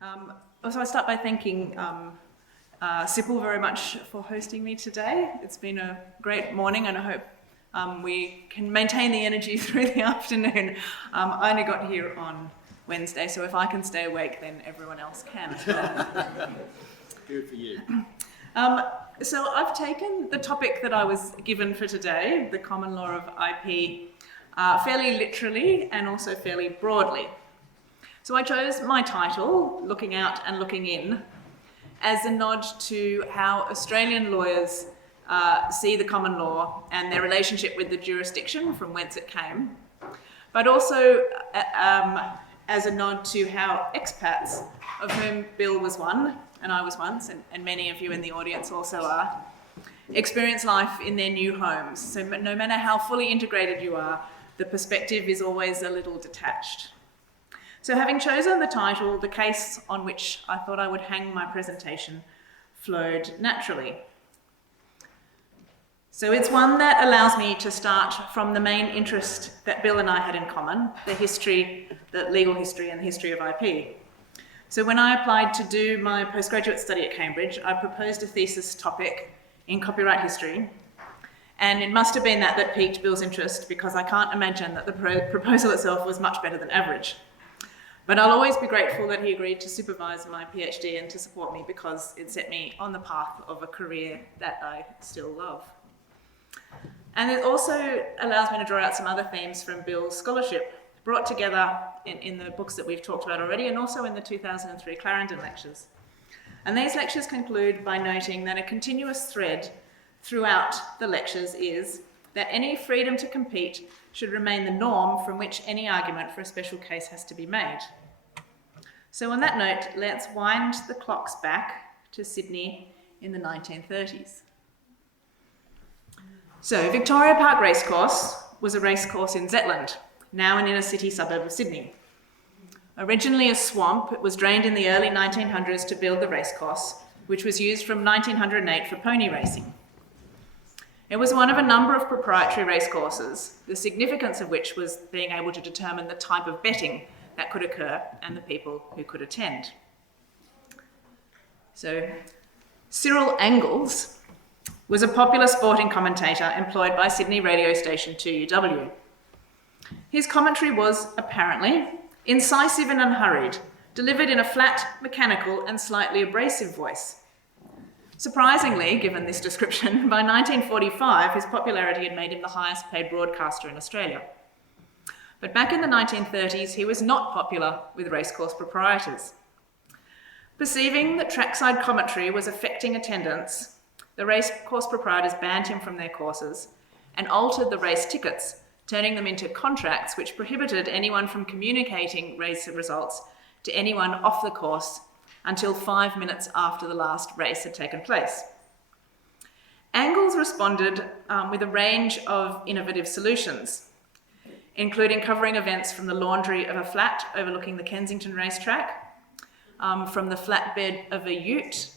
So I start by thanking CIPIL very much for hosting me today. It's been a great morning and I hope we can maintain the energy through the afternoon. I only got here on Wednesday, so if I can stay awake, then everyone else can. Good for you. So I've taken the topic that I was given for today, the common law of IP, fairly literally and also fairly broadly. So I chose my title, Looking Out and Looking In, as a nod to how Australian lawyers see the common law and their relationship with the jurisdiction from whence it came, but also as a nod to how expats, of whom Bill was one, and I was once, and many of you in the audience also are, experience life in their new homes. So no matter how fully integrated you are, the perspective is always a little detached. So having chosen the title, the case on which I thought I would hang my presentation flowed naturally. So it's one that allows me to start from the main interest that Bill and I had in common, the legal history and the history of IP. So when I applied to do my postgraduate study at Cambridge, I proposed a thesis topic in copyright history, and it must have been that piqued Bill's interest, because I can't imagine that the proposal itself was much better than average. But I'll always be grateful that he agreed to supervise my PhD and to support me, because it set me on the path of a career that I still love. And it also allows me to draw out some other themes from Bill's scholarship, brought together in the books that we've talked about already, and also in the 2003 Clarendon lectures. And these lectures conclude by noting that a continuous thread throughout the lectures is that any freedom to compete should remain the norm from which any argument for a special case has to be made. So on that note, let's wind the clocks back to Sydney in the 1930s. So Victoria Park Racecourse was a racecourse in Zetland, now an inner city suburb of Sydney. Originally a swamp, it was drained in the early 1900s to build the racecourse, which was used from 1908 for pony racing. It was one of a number of proprietary racecourses, the significance of which was being able to determine the type of betting that could occur and the people who could attend. So Cyril Angles was a popular sporting commentator employed by Sydney radio station 2UW. His commentary was, apparently, incisive and unhurried, delivered in a flat, mechanical and slightly abrasive voice. Surprisingly, given this description, by 1945 his popularity had made him the highest paid broadcaster in Australia. But back in the 1930s he was not popular with racecourse proprietors. Perceiving that trackside commentary was affecting attendance, the racecourse proprietors banned him from their courses and altered the race tickets, turning them into contracts which prohibited anyone from communicating race results to anyone off the course until 5 minutes after the last race had taken place. Angles responded with a range of innovative solutions, including covering events from the laundry of a flat overlooking the Kensington racetrack, from the flatbed of a ute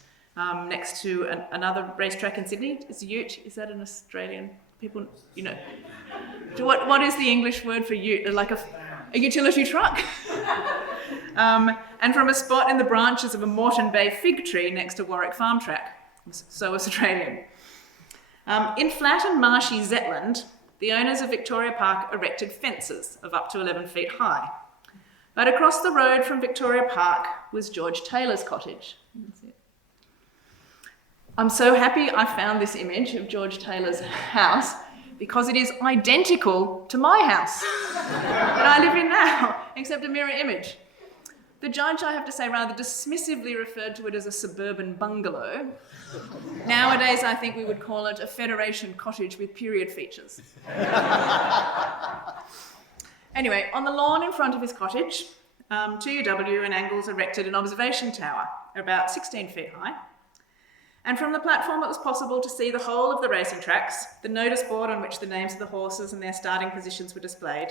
next to another racetrack in Sydney. Is ute, is that an Australian? People, you know, what is the English word for ute? Like a utility truck? And from a spot in the branches of a Moreton Bay fig tree next to Warwick Farm Track. So Australian. In flat and marshy Zetland, the owners of Victoria Park erected fences of up to 11 feet high. But across the road from Victoria Park was George Taylor's cottage. That's it. I'm so happy I found this image of George Taylor's house, because it is identical to my house that I live in now, except a mirror image. The judge, I have to say, rather dismissively referred to it as a suburban bungalow. Nowadays, I think we would call it a Federation cottage with period features. Anyway, on the lawn in front of his cottage, 2UW and Angles erected an observation tower, about 16 feet high. And from the platform it was possible to see the whole of the racing tracks, the notice board on which the names of the horses and their starting positions were displayed,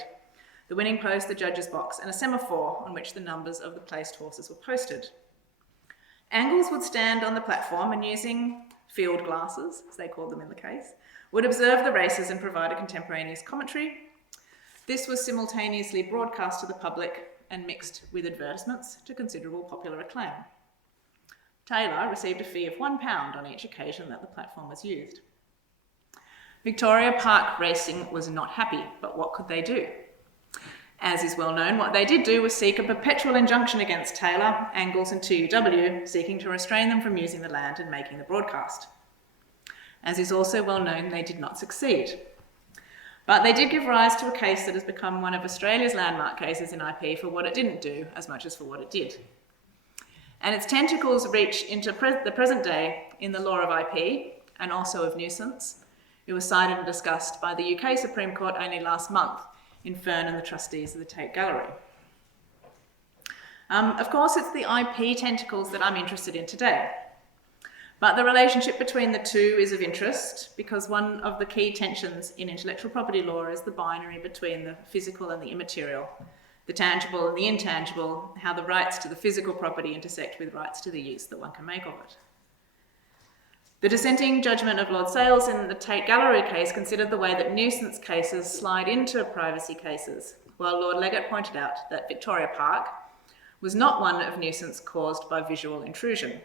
the winning post, the judge's box, and a semaphore on which the numbers of the placed horses were posted. Angles would stand on the platform and, using field glasses, as they called them in the case, would observe the races and provide a contemporaneous commentary. This was simultaneously broadcast to the public and mixed with advertisements to considerable popular acclaim. Taylor received a fee of £1 on each occasion that the platform was used. Victoria Park Racing was not happy, but what could they do? As is well known, what they did do was seek a perpetual injunction against Taylor, Angles and 2UW, seeking to restrain them from using the land and making the broadcast. As is also well known, they did not succeed. But they did give rise to a case that has become one of Australia's landmark cases in IP for what it didn't do as much as for what it did. And its tentacles reach into the present day in the law of IP and also of nuisance. It was cited and discussed by the UK Supreme Court only last month in Fern and the trustees of the Tate Gallery. Of course, it's the IP tentacles that I'm interested in today. But the relationship between the two is of interest because one of the key tensions in intellectual property law is the binary between the physical and the immaterial, the tangible and the intangible, how the rights to the physical property intersect with rights to the use that one can make of it. The dissenting judgment of Lord Sales in the Tate Gallery case considered the way that nuisance cases slide into privacy cases, while Lord Leggett pointed out that Victoria Park was not one of nuisance caused by visual intrusion.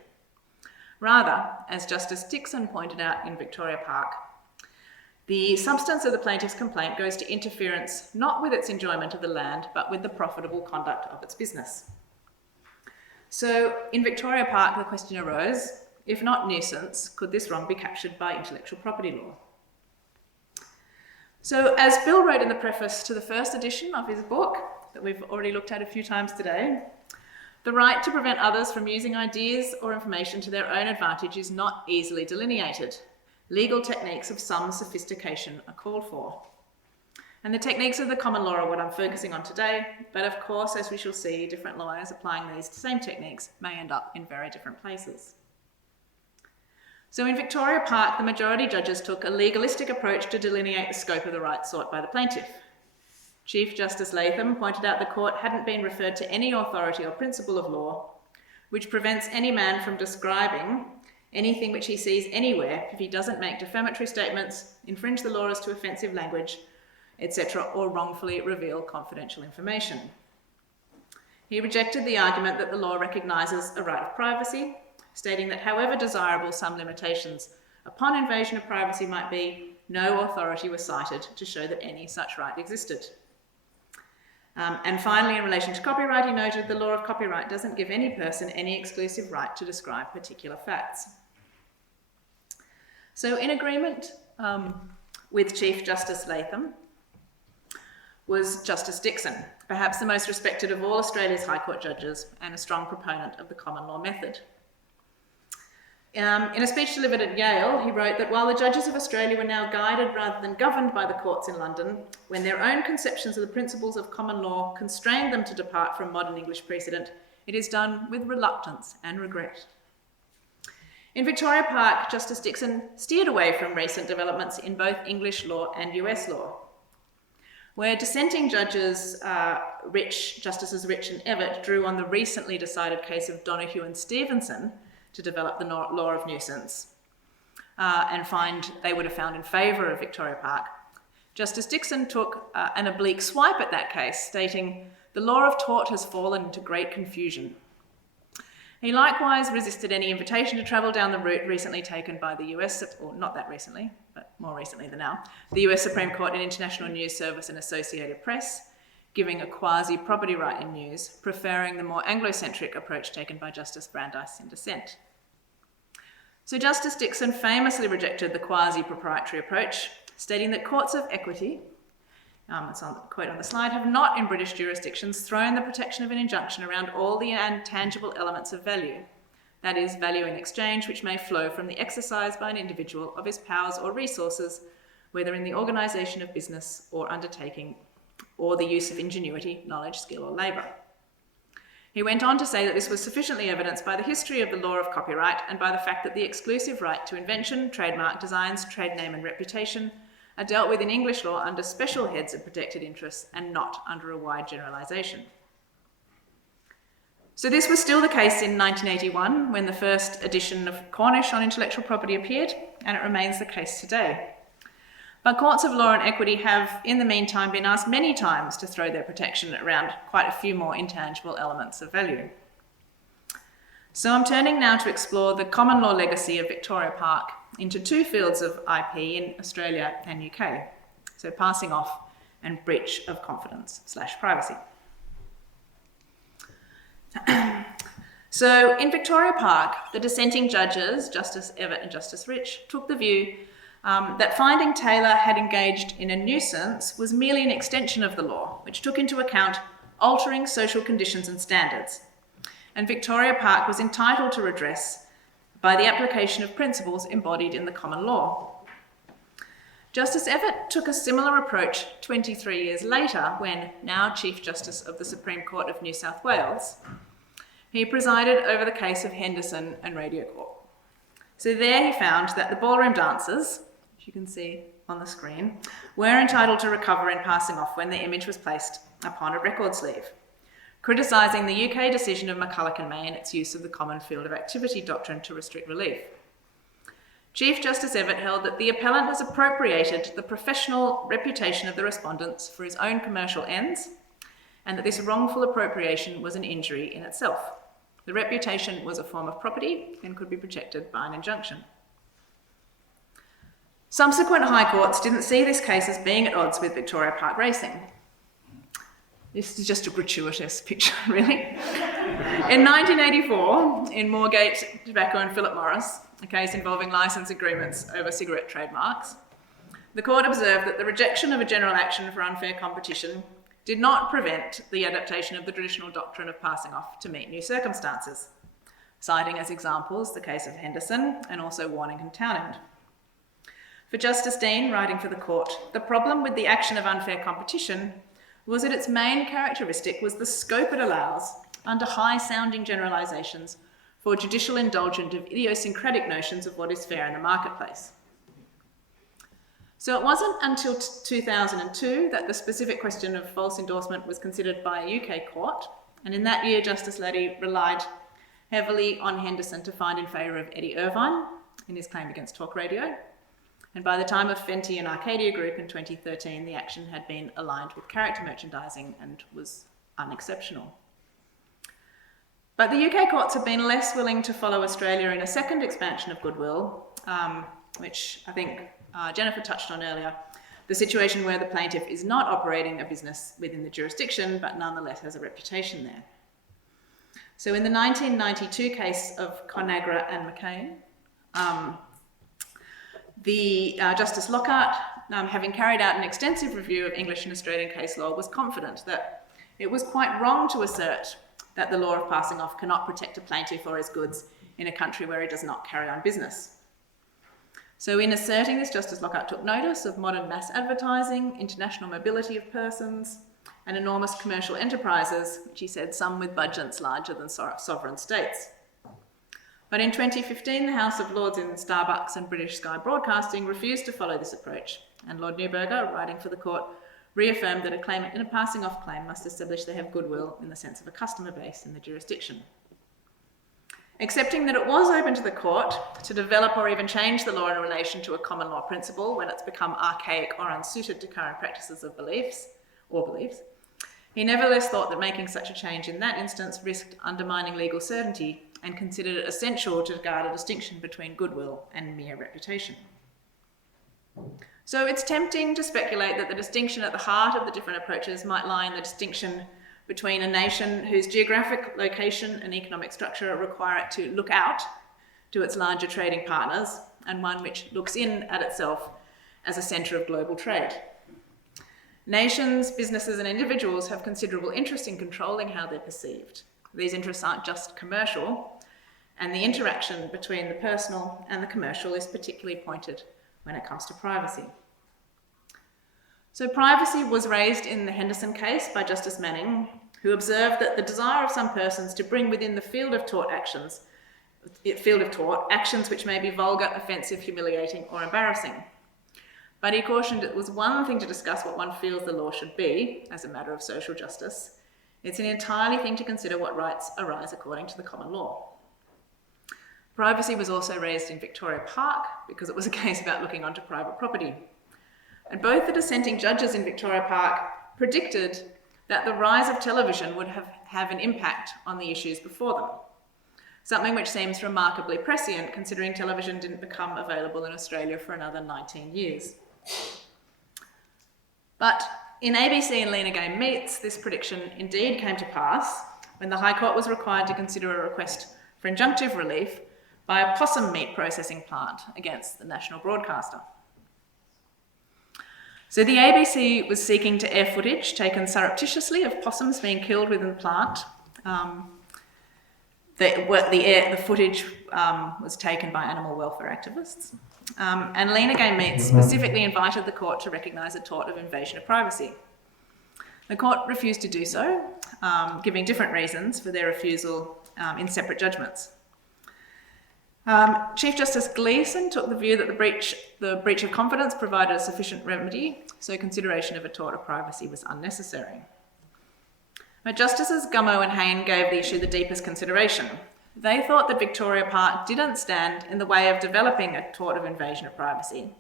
Rather, as Justice Dixon pointed out in Victoria Park, the substance of the plaintiff's complaint goes to interference not with its enjoyment of the land, but with the profitable conduct of its business. So, in Victoria Park, the question arose, if not nuisance, could this wrong be captured by intellectual property law? So, as Bill wrote in the preface to the first edition of his book, that we've already looked at a few times today, the right to prevent others from using ideas or information to their own advantage is not easily delineated. Legal techniques of some sophistication are called for. And the techniques of the common law are what I'm focusing on today, but of course, as we shall see, different lawyers applying these same techniques may end up in very different places. So in Victoria Park, the majority judges took a legalistic approach to delineate the scope of the rights sought by the plaintiff. Chief Justice Latham pointed out the court hadn't been referred to any authority or principle of law which prevents any man from describing anything which he sees anywhere if he doesn't make defamatory statements, infringe the law as to offensive language, etc., or wrongfully reveal confidential information. He rejected the argument that the law recognises a right of privacy, stating that however desirable some limitations upon invasion of privacy might be, no authority was cited to show that any such right existed. And finally, in relation to copyright, he noted the law of copyright doesn't give any person any exclusive right to describe particular facts. So in agreement with Chief Justice Latham was Justice Dixon, perhaps the most respected of all Australia's High Court judges and a strong proponent of the common law method. In a speech delivered at Yale, he wrote that while the judges of Australia were now guided rather than governed by the courts in London, when their own conceptions of the principles of common law constrained them to depart from modern English precedent, it is done with reluctance and regret. In Victoria Park, Justice Dixon steered away from recent developments in both English law and US law, where dissenting judges, Justices Rich and Evatt, drew on the recently decided case of Donoghue and Stevenson to develop the law of nuisance and find they would have found in favour of Victoria Park. Justice Dixon took an oblique swipe at that case, stating, "The law of tort has fallen into great confusion." He likewise resisted any invitation to travel down the route recently taken by the US, or not that recently, but more recently than now, the US Supreme Court in International News Service and Associated Press, giving a quasi-property right in news, preferring the more Anglo-centric approach taken by Justice Brandeis in dissent. So Justice Dixon famously rejected the quasi-proprietary approach, stating that courts of equity, it's on the quote on the slide, have not in British jurisdictions thrown the protection of an injunction around all the intangible elements of value, that is, value in exchange which may flow from the exercise by an individual of his powers or resources, whether in the organisation of business or undertaking, or the use of ingenuity, knowledge, skill or labour. He went on to say that this was sufficiently evidenced by the history of the law of copyright and by the fact that the exclusive right to invention, trademark, designs, trade name and reputation are dealt with in English law under special heads of protected interests and not under a wide generalisation. So this was still the case in 1981 when the first edition of Cornish on intellectual property appeared, and it remains the case today. But courts of law and equity have, in the meantime, been asked many times to throw their protection around quite a few more intangible elements of value. So I'm turning now to explore the common law legacy of Victoria Park into two fields of IP in Australia and UK. So passing off and breach of confidence/privacy. So in Victoria Park, the dissenting judges, Justice Evatt and Justice Rich, took the view that finding Taylor had engaged in a nuisance was merely an extension of the law, which took into account altering social conditions and standards. And Victoria Park was entitled to redress by the application of principles embodied in the common law. Justice Evatt took a similar approach 23 years later when, now Chief Justice of the Supreme Court of New South Wales, he presided over the case of Henderson and Radio Corp. So there he found that the ballroom dancers, as you can see on the screen, were entitled to recover in passing off when the image was placed upon a record sleeve, criticising the UK decision of McCulloch and May and its use of the common field of activity doctrine to restrict relief. Chief Justice Evatt held that the appellant has appropriated the professional reputation of the respondents for his own commercial ends, and that this wrongful appropriation was an injury in itself. The reputation was a form of property and could be protected by an injunction. Subsequent High Courts didn't see this case as being at odds with Victoria Park racing. This is just a gratuitous picture, really. In 1984, in Moorgate Tobacco and Philip Morris, a case involving licence agreements over cigarette trademarks, the court observed that the rejection of a general action for unfair competition did not prevent the adaptation of the traditional doctrine of passing off to meet new circumstances, citing as examples the case of Henderson and also Warning and Townend. For Justice Dean, writing for the court, the problem with the action of unfair competition was that its main characteristic was the scope it allows, under high-sounding generalisations, for judicial indulgence of idiosyncratic notions of what is fair in the marketplace. So it wasn't until 2002 that the specific question of false endorsement was considered by a UK court, and in that year Justice Laddie relied heavily on Henderson to find in favour of Eddie Irvine in his claim against Talk Radio. And by the time of Fenty and Arcadia Group in 2013, the action had been aligned with character merchandising and was unexceptional. But the UK courts have been less willing to follow Australia in a second expansion of goodwill, which I think Jennifer touched on earlier, the situation where the plaintiff is not operating a business within the jurisdiction, but nonetheless has a reputation there. So in the 1992 case of Conagra and McCain, Justice Lockhart, having carried out an extensive review of English and Australian case law, was confident that it was quite wrong to assert that the law of passing off cannot protect a plaintiff or his goods in a country where he does not carry on business. So in asserting this, Justice Lockhart took notice of modern mass advertising, international mobility of persons, and enormous commercial enterprises, which he said some with budgets larger than sovereign states. But in 2015, the House of Lords in Starbucks and British Sky Broadcasting refused to follow this approach, and Lord Neuberger, writing for the court, reaffirmed that a claimant in a passing off claim must establish they have goodwill in the sense of a customer base in the jurisdiction. Accepting that it was open to the court to develop or even change the law in relation to a common law principle when it's become archaic or unsuited to current practices of beliefs, he nevertheless thought that making such a change in that instance risked undermining legal certainty and considered it essential to guard a distinction between goodwill and mere reputation. So it's tempting to speculate that the distinction at the heart of the different approaches might lie in the distinction between a nation whose geographic location and economic structure require it to look out to its larger trading partners, and one which looks in at itself as a centre of global trade. Nations, businesses and individuals have considerable interest in controlling how they're perceived. These interests aren't just commercial, and the interaction between the personal and the commercial is particularly pointed when it comes to privacy. So privacy was raised in the Henderson case by Justice Manning, who observed that the desire of some persons to bring within the field of tort actions which may be vulgar, offensive, humiliating or embarrassing. But he cautioned it was one thing to discuss what one feels the law should be as a matter of social justice. It's an entirely thing to consider what rights arise according to the common law. Privacy was also raised in Victoria Park because it was a case about looking onto private property. And both the dissenting judges in Victoria Park predicted that the rise of television would have an impact on the issues before them, something which seems remarkably prescient considering television didn't become available in Australia for another 19 years. But in ABC and Lena Game Meats, this prediction indeed came to pass when the High Court was required to consider a request for injunctive relief by a possum meat processing plant against the national broadcaster. So the ABC was seeking to air footage taken surreptitiously of possums being killed within the plant. The footage was taken by animal welfare activists. And Lena Game Meats specifically invited the court to recognise a tort of invasion of privacy. The court refused to do so, giving different reasons for their refusal in separate judgments. Chief Justice Gleeson took the view that the breach of confidence provided a sufficient remedy, so consideration of a tort of privacy was unnecessary. But Justices Gummow and Hayne gave the issue the deepest consideration. They thought that Victoria Park didn't stand in the way of developing a tort of invasion of privacy.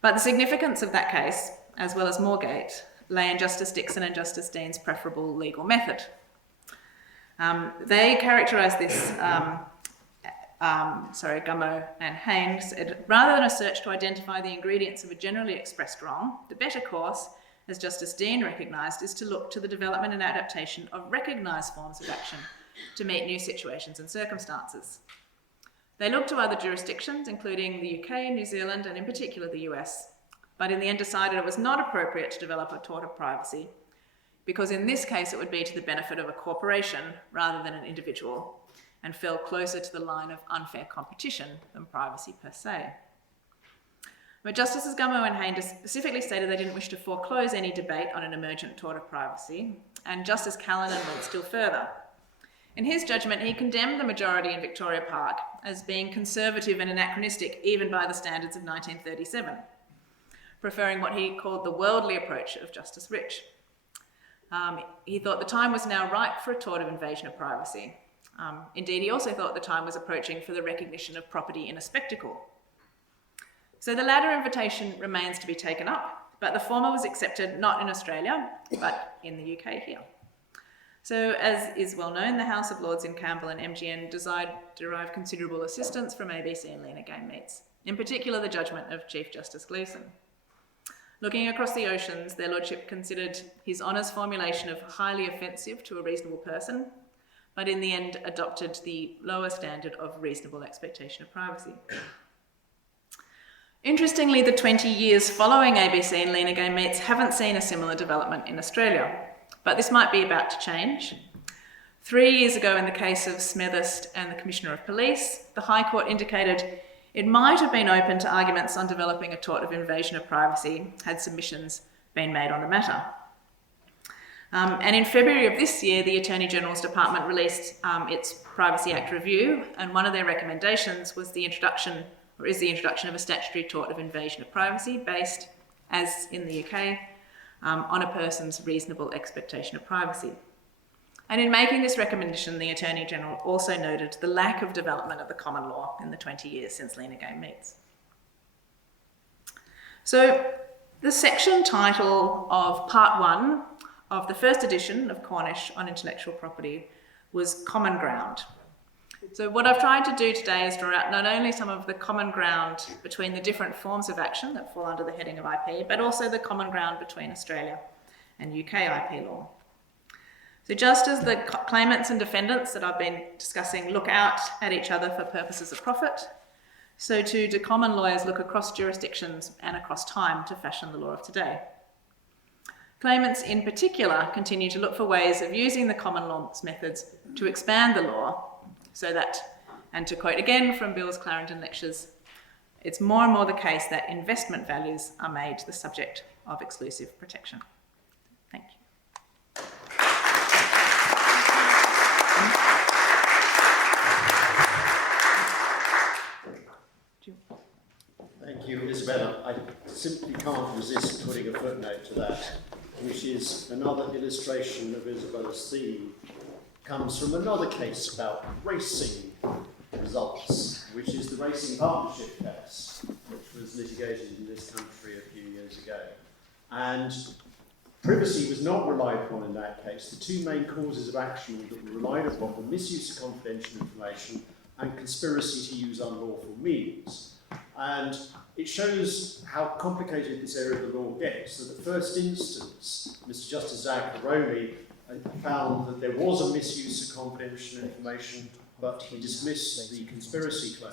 But the significance of that case, as well as Moorgate, lay in Justice Dixon and Justice Dean's preferable legal method. They characterised this, Gummow and Hayne said, rather than a search to identify the ingredients of a generally expressed wrong, the better course, as Justice Dean recognised, is to look to the development and adaptation of recognised forms of action to meet new situations and circumstances. They looked to other jurisdictions, including the UK, New Zealand, and in particular the US, but in the end decided it was not appropriate to develop a tort of privacy, because in this case it would be to the benefit of a corporation rather than an individual, and fell closer to the line of unfair competition than privacy per se. But Justices Gummow and Hayne specifically stated they didn't wish to foreclose any debate on an emergent tort of privacy, and Justice Callanan went still further. In his judgment, he condemned the majority in Victoria Park as being conservative and anachronistic even by the standards of 1937, preferring what he called the worldly approach of Justice Rich. He thought the time was now ripe for a tort of invasion of privacy. Indeed, he also thought the time was approaching for the recognition of property in a spectacle. So the latter invitation remains to be taken up, but the former was accepted not in Australia, but in the UK here. So, as is well known, the House of Lords in Campbell and MGN derived considerable assistance from ABC and Lena Game Meats, in particular the judgment of Chief Justice Gleeson. Looking across the oceans, their lordship considered His Honour's formulation of highly offensive to a reasonable person, but in the end adopted the lower standard of reasonable expectation of privacy. Interestingly, the 20 years following ABC and Lena Game Meats haven't seen a similar development in Australia, but this might be about to change. 3 years ago, in the case of Smethurst and the Commissioner of Police, the High Court indicated it might have been open to arguments on developing a tort of invasion of privacy had submissions been made on the matter. And in February of this year, the Attorney General's Department released its Privacy Act review, and one of their recommendations was the introduction of a statutory tort of invasion of privacy based, as in the UK, on a person's reasonable expectation of privacy. And in making this recommendation, the Attorney General also noted the lack of development of the common law in the 20 years since Lena Game Meats. So the section title of Part 1 of the first edition of Cornish on intellectual property was Common Ground. So what I've tried to do today is draw out not only some of the common ground between the different forms of action that fall under the heading of IP, but also the common ground between Australia and UK IP law. So just as the claimants and defendants that I've been discussing look out at each other for purposes of profit, so too do common lawyers look across jurisdictions and across time to fashion the law of today. Claimants in particular continue to look for ways of using the common law's methods to expand the law so that, and to quote again from Bill's Clarendon lectures, it's more and more the case that investment values are made the subject of exclusive protection. Thank you. Thank you, Isabella. I simply can't resist putting a footnote to that, which is another illustration of Isabella's theme, comes from another case about racing results, which is the Racing Partnership case, which was litigated in this country a few years years ago. And privacy was not relied upon in that case. The two main causes of action that were relied upon were misuse of confidential information and conspiracy to use unlawful means. And it shows how complicated this area of the law gets. So the first instance, Mr. Justice Zaccaroni found that there was a misuse of confidential information, but he dismissed the conspiracy claim.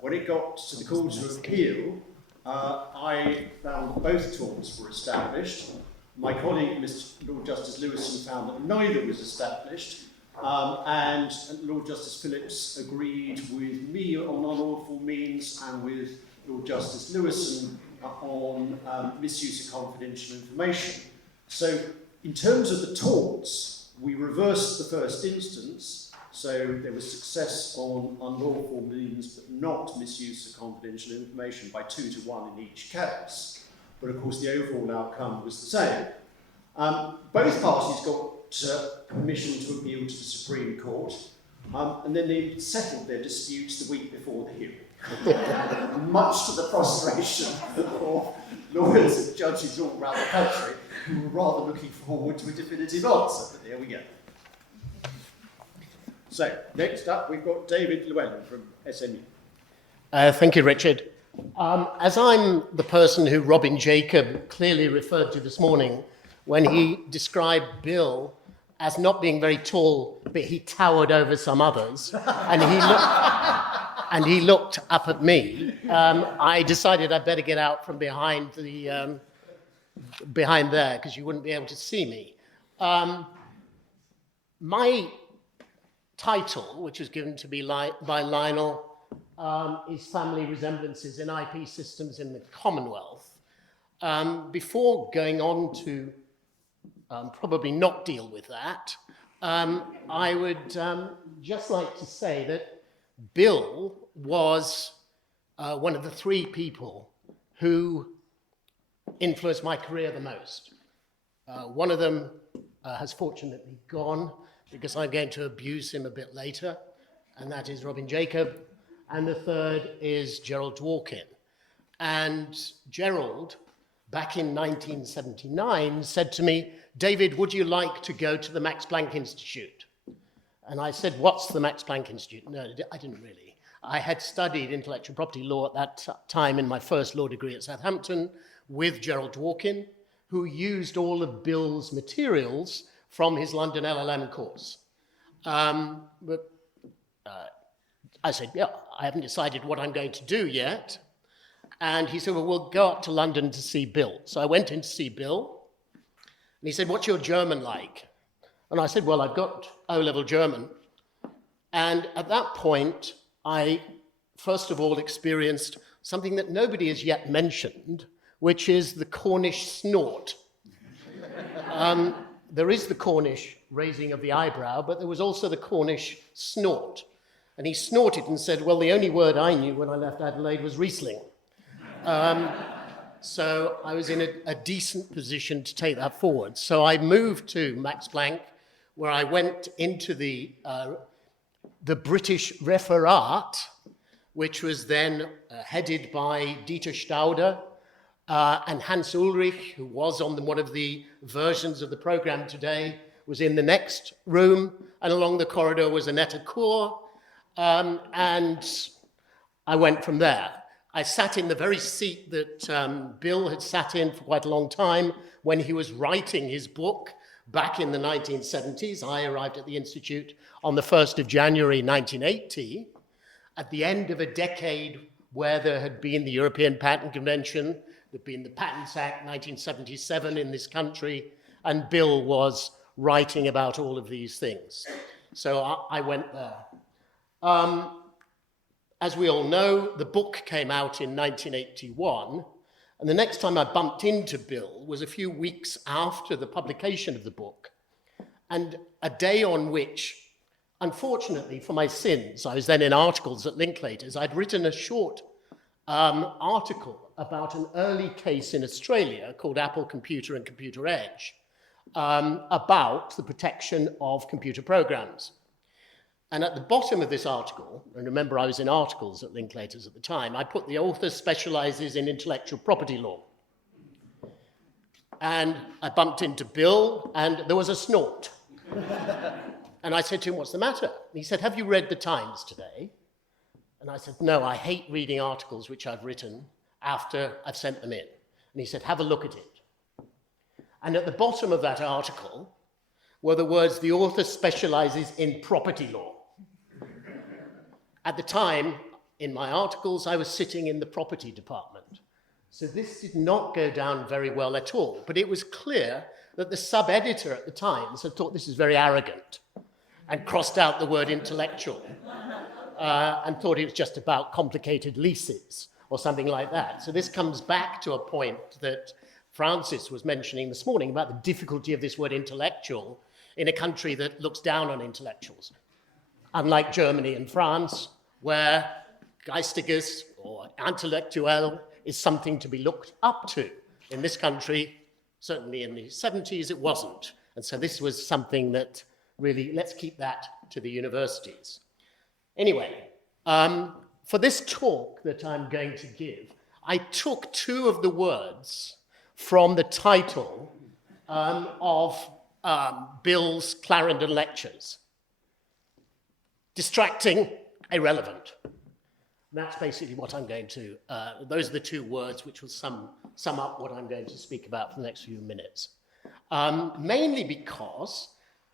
When it got to the Court of Appeal, I found that both torts were established. My colleague, Mr. Lord Justice Lewison, found that neither was established, and Lord Justice Phillips agreed with me on unlawful means and with Lord Justice Lewison on misuse of confidential information. So, in terms of the torts, we reversed the first instance, so there was success on unlawful means but not misuse of confidential information by 2 to 1 in each case. But of course the overall outcome was the same. Both parties got permission to appeal to the Supreme Court, and then they settled their disputes the week before the hearing, much to the frustration of lawyers and judges all around the country who were rather looking forward to a definitive answer. But there we go. So, next up, we've got David Llewellyn from SMU. Thank you, Richard. As I'm the person who Robin Jacob clearly referred to this morning when he described Bill as not being very tall, but he towered over some others, and he looked up at me, I decided I'd better get out from behind there, because you wouldn't be able to see me. My title, which was given to me by Lionel, is Family Resemblances in IP Systems in the Commonwealth. Before going on to probably not deal with that, I would just like to say that Bill was one of the 3 people who influenced my career the most. One of them has fortunately gone, because I'm going to abuse him a bit later, and that is Robin Jacob. And the third is Gerald Dworkin. And Gerald, back in 1979, said to me, "David, would you like to go to the Max Planck Institute?" And I said, "What's the Max Planck Institute?" No, I didn't really. I had studied intellectual property law at that time in my first law degree at Southampton with Gerald Dworkin, who used all of Bill's materials from his London LLM course. I said, "Yeah, I haven't decided what I'm going to do yet." And he said, "Well, we'll go up to London to see Bill." So I went in to see Bill, and he said, "What's your German like?" And I said, "Well, I've got O-level German." And at that point, I first of all experienced something that nobody has yet mentioned, which is the Cornish snort. There is the Cornish raising of the eyebrow, but there was also the Cornish snort. And he snorted and said, "Well, the only word I knew when I left Adelaide was Riesling." So I was in a decent position to take that forward. So I moved to Max Planck, where I went into the British Referat, which was then headed by Dieter Stauder, and Hans Ulrich, who was on one of the versions of the program today, was in the next room, and along the corridor was Annette Cour, and I went from there. I sat in the very seat that Bill had sat in for quite a long time when he was writing his book back in the 1970s. I arrived at the Institute on the 1st of January 1980, at the end of a decade where there had been the European Patent Convention, there'd been the Patents Act 1977 in this country, and Bill was writing about all of these things. So I went there. As we all know, the book came out in 1981, and the next time I bumped into Bill was a few weeks after the publication of the book, and a day on which, unfortunately for my sins, I was then in articles at Linklaters, I'd written a short article about an early case in Australia called Apple Computer and Computer Edge, about the protection of computer programs. And at the bottom of this article, and remember I was in articles at Linklaters at the time, I put the author specializes in intellectual property law. And I bumped into Bill, and there was a snort. And I said to him, "What's the matter?" And he said, "Have you read the Times today?" And I said, "No, I hate reading articles which I've written after I've sent them in." And he said, "Have a look at it." And at the bottom of that article were the words, "The author specializes in property law." At the time, in my articles, I was sitting in the property department. So this did not go down very well at all. But it was clear that the sub-editor at the Times had thought this is very arrogant and crossed out the word intellectual and thought it was just about complicated leases or something like that. So this comes back to a point that Francis was mentioning this morning about the difficulty of this word intellectual in a country that looks down on intellectuals. Unlike Germany and France, where Geistiges or intellectuel is something to be looked up to. In this country, certainly in the 70s, it wasn't. And so this was something that really, let's keep that to the universities. Anyway, for this talk that I'm going to give, I took two of the words from the title of Bill's Clarendon Lectures. Distracting, irrelevant. And that's basically what I'm going to, those are the two words which will sum up what I'm going to speak about for the next few minutes. Mainly because,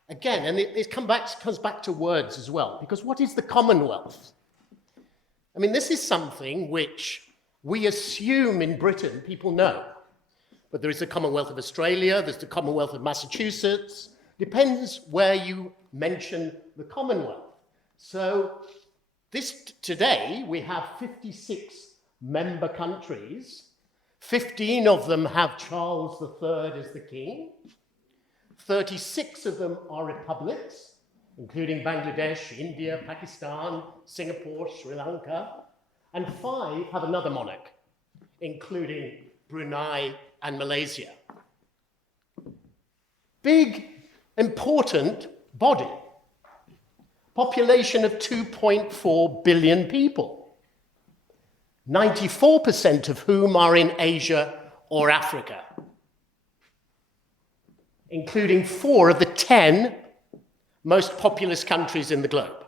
again, and it comes back to words as well, because what is the Commonwealth? I mean, this is something which we assume in Britain people know. But there is the Commonwealth of Australia, there's the Commonwealth of Massachusetts, depends where you mention the Commonwealth. So today we have 56 member countries. 15 of them have Charles III as the king. 36 of them are republics, including Bangladesh, India, Pakistan, Singapore, Sri Lanka. And 5 have another monarch, including Brunei and Malaysia. Big, important body. Population of 2.4 billion people, 94% of whom are in Asia or Africa, including 4 of the 10 most populous countries on the globe.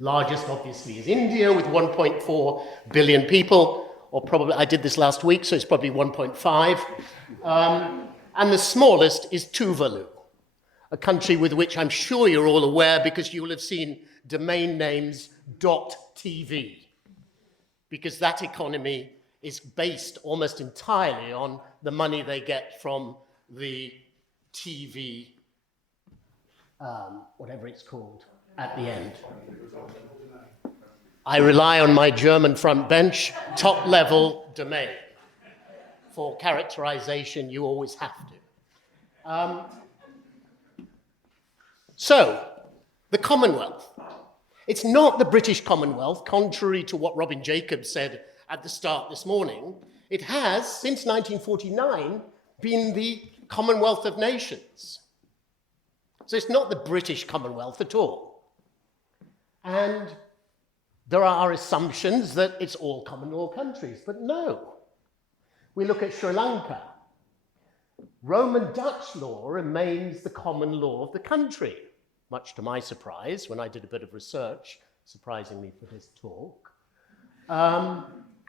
Largest, obviously, is India with 1.4 billion people, or probably, I did this last week, so it's probably 1.5. And the smallest is Tuvalu, a country with which I'm sure you're all aware because you will have seen domain names .tv, because that economy is based almost entirely on the money they get from the TV, whatever it's called, at the end. I rely on my German front bench, top-level domain. For characterization, you always have to. So, the Commonwealth. It's not the British Commonwealth, contrary to what Robin Jacobs said at the start this morning. It has, since 1949, been the Commonwealth of Nations. So it's not the British Commonwealth at all. And there are assumptions that it's all common law countries, but no. We look at Sri Lanka. Roman Dutch law remains the common law of the country, much to my surprise when I did a bit of research, surprisingly for this talk.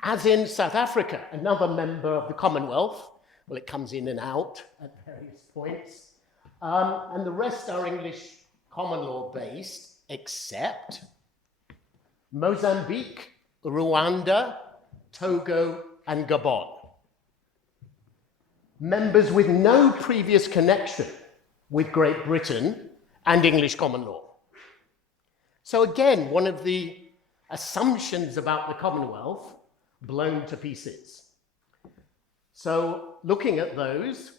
As in South Africa, another member of the Commonwealth, well, it comes in and out at various points, and the rest are English common law based, except Mozambique, Rwanda, Togo, and Gabon. Members with no previous connection with Great Britain and English common law. So again, one of the assumptions about the Commonwealth blown to pieces. So looking at those,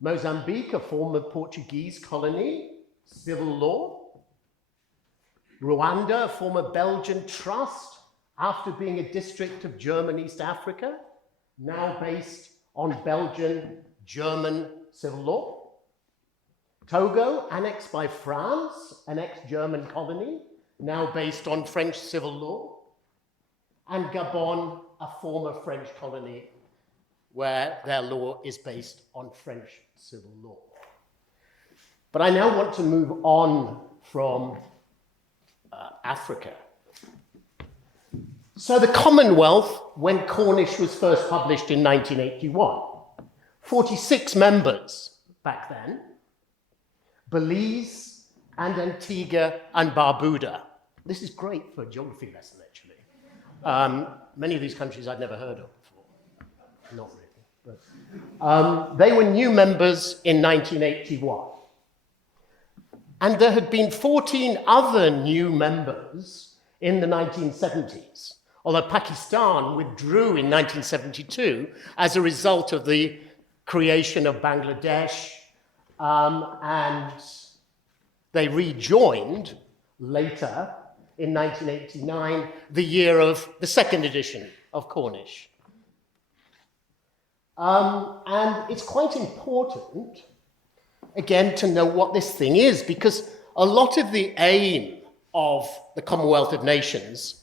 Mozambique, a former Portuguese colony, civil law. Rwanda, a former Belgian trust, after being a district of German East Africa, now based on Belgian, German civil law. Togo, annexed by France, an ex-German colony, now based on French civil law. And Gabon, a former French colony, where their law is based on French civil law. But I now want to move on from Africa. So the Commonwealth, when Cornish was first published in 1981, 46 members back then, Belize and Antigua and Barbuda. This is great for a geography lesson, actually. Many of these countries I'd never heard of before. Not really. But, they were new members in 1981. And there had been 14 other new members in the 1970s, although Pakistan withdrew in 1972 as a result of the creation of Bangladesh, and they rejoined later in 1989, the year of the second edition of Cornish. And it's quite important, again, to know what this thing is, because a lot of the aim of the Commonwealth of Nations,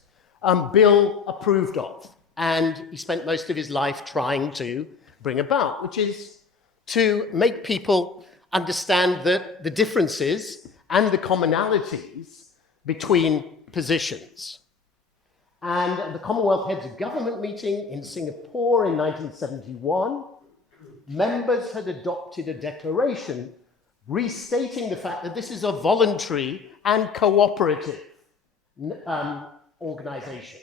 Bill approved of, and he spent most of his life trying to bring about, which is to make people understand the differences and the commonalities between positions. And at the Commonwealth Heads of Government meeting in Singapore in 1971, members had adopted a declaration restating the fact that this is a voluntary and cooperative organization,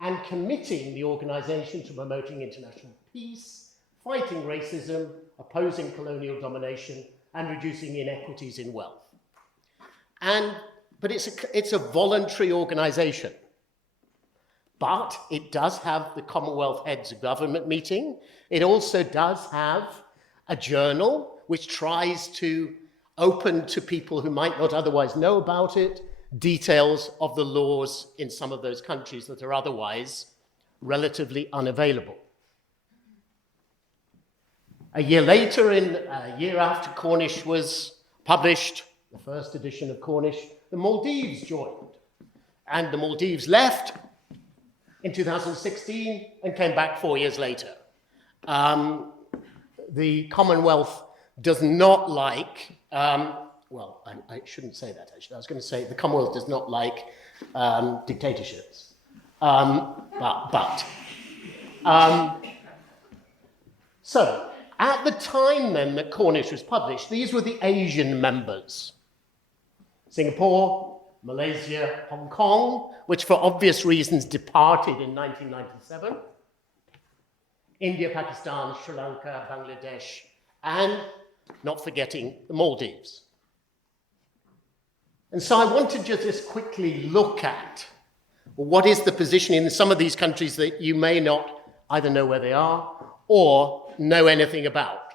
and committing the organization to promoting international peace, fighting racism, opposing colonial domination, and reducing inequities in wealth. But it's a voluntary organization. But it does have the Commonwealth Heads of Government meeting. It also does have a journal which tries to open to people who might not otherwise know about it details of the laws in some of those countries that are otherwise relatively unavailable. A year later, a year after Cornish was published, the first edition of Cornish, the Maldives joined. And the Maldives left in 2016 and came back 4 years later. The Commonwealth does not like, well, I shouldn't say that actually. I was going to say the Commonwealth does not like dictatorships. So, at the time then that Cornish was published, these were the Asian members. Singapore, Malaysia, Hong Kong, which for obvious reasons departed in 1997, India, Pakistan, Sri Lanka, Bangladesh, and not forgetting the Maldives. And so I want to just quickly look at what is the position in some of these countries that you may not either know where they are or know anything about.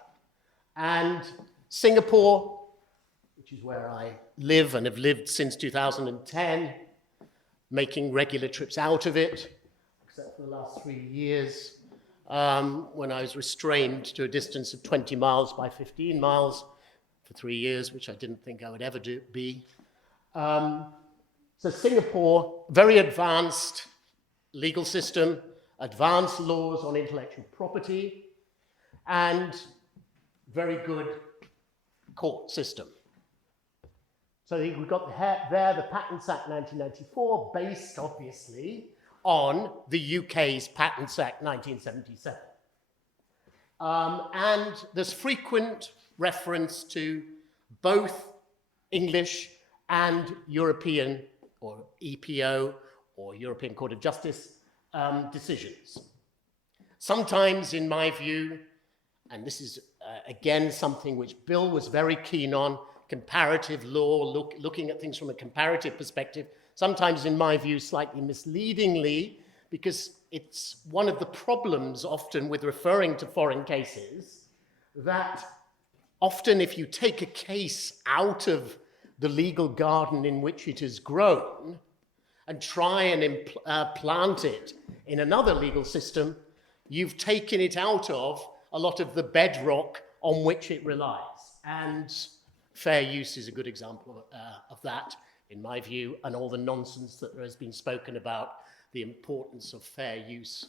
And Singapore, which is where I live and have lived since 2010, making regular trips out of it, except for the last 3 years, when I was restrained to a distance of 20 miles by 15 miles for 3 years, which I didn't think I would ever be. So Singapore, very advanced legal system, advanced laws on intellectual property, and very good court system. So we've got there the Patents Act 1994, based obviously on the UK's Patents Act 1977. And there's frequent reference to both English and European, or EPO, or European Court of Justice decisions. Sometimes, in my view, and this is again something which Bill was very keen on, comparative law, looking at things from a comparative perspective, sometimes in my view slightly misleadingly, because it's one of the problems often with referring to foreign cases, that often if you take a case out of the legal garden in which it has grown and try and plant it in another legal system, you've taken it out of a lot of the bedrock on which it relies. And fair use is a good example of that, in my view, and all the nonsense that has been spoken about the importance of fair use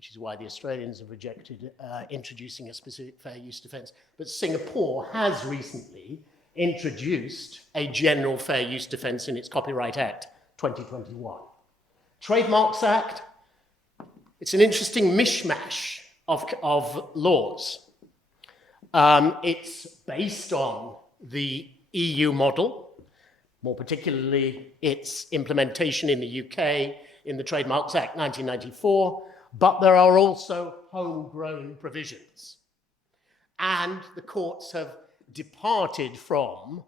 which is why the Australians have rejected introducing a specific fair use defence. But Singapore has recently introduced a general fair use defence in its Copyright Act 2021. Trademarks Act, it's an interesting mishmash of laws. It's based on the EU model, more particularly its implementation in the UK in the Trademarks Act 1994, but there are also homegrown provisions. And the courts have departed from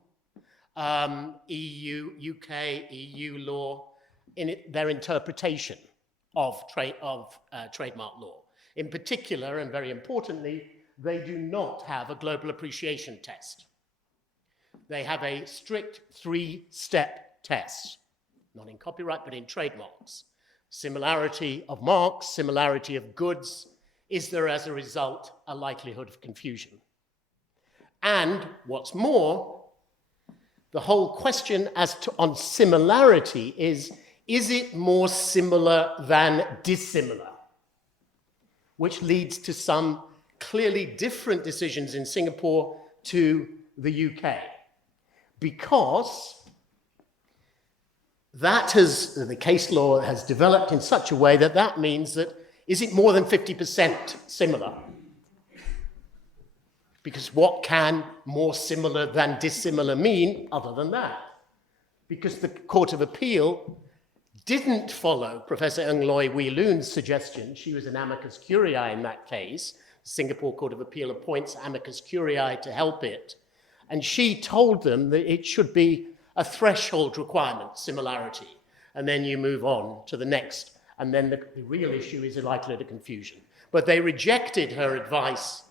UK, EU law in their interpretation of trademark law. In particular, and very importantly, they do not have a global appreciation test. They have a strict 3-step test, not in copyright, but in trademarks. Similarity of marks, similarity of goods. Is there, as a result, a likelihood of confusion? And what's more, the whole question on similarity is it more similar than dissimilar? Which leads to some clearly different decisions in Singapore to the UK. Because the case law has developed in such a way that means that, is it more than 50% similar? Because what can more similar than dissimilar mean other than that? Because the Court of Appeal didn't follow Professor Ng Loy Wee Loon's suggestion. She was an amicus curiae in that case. The Singapore Court of Appeal appoints amicus curiae to help it. And she told them that it should be a threshold requirement, similarity, and then you move on to the next, and then the real issue is a likelihood of confusion. But they rejected her advice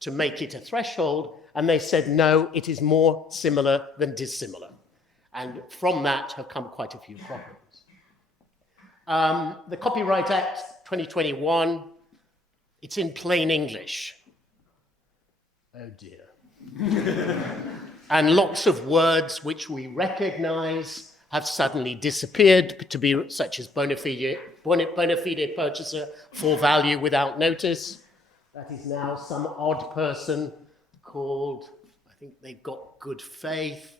to make it a threshold, and they said, no, it is more similar than dissimilar. And from that have come quite a few problems. The Copyright Act 2021, it's in plain English. Oh dear. And lots of words which we recognize have suddenly disappeared, to be such as bona fide purchaser for value without notice. That is now some odd person called, I think they've got good faith,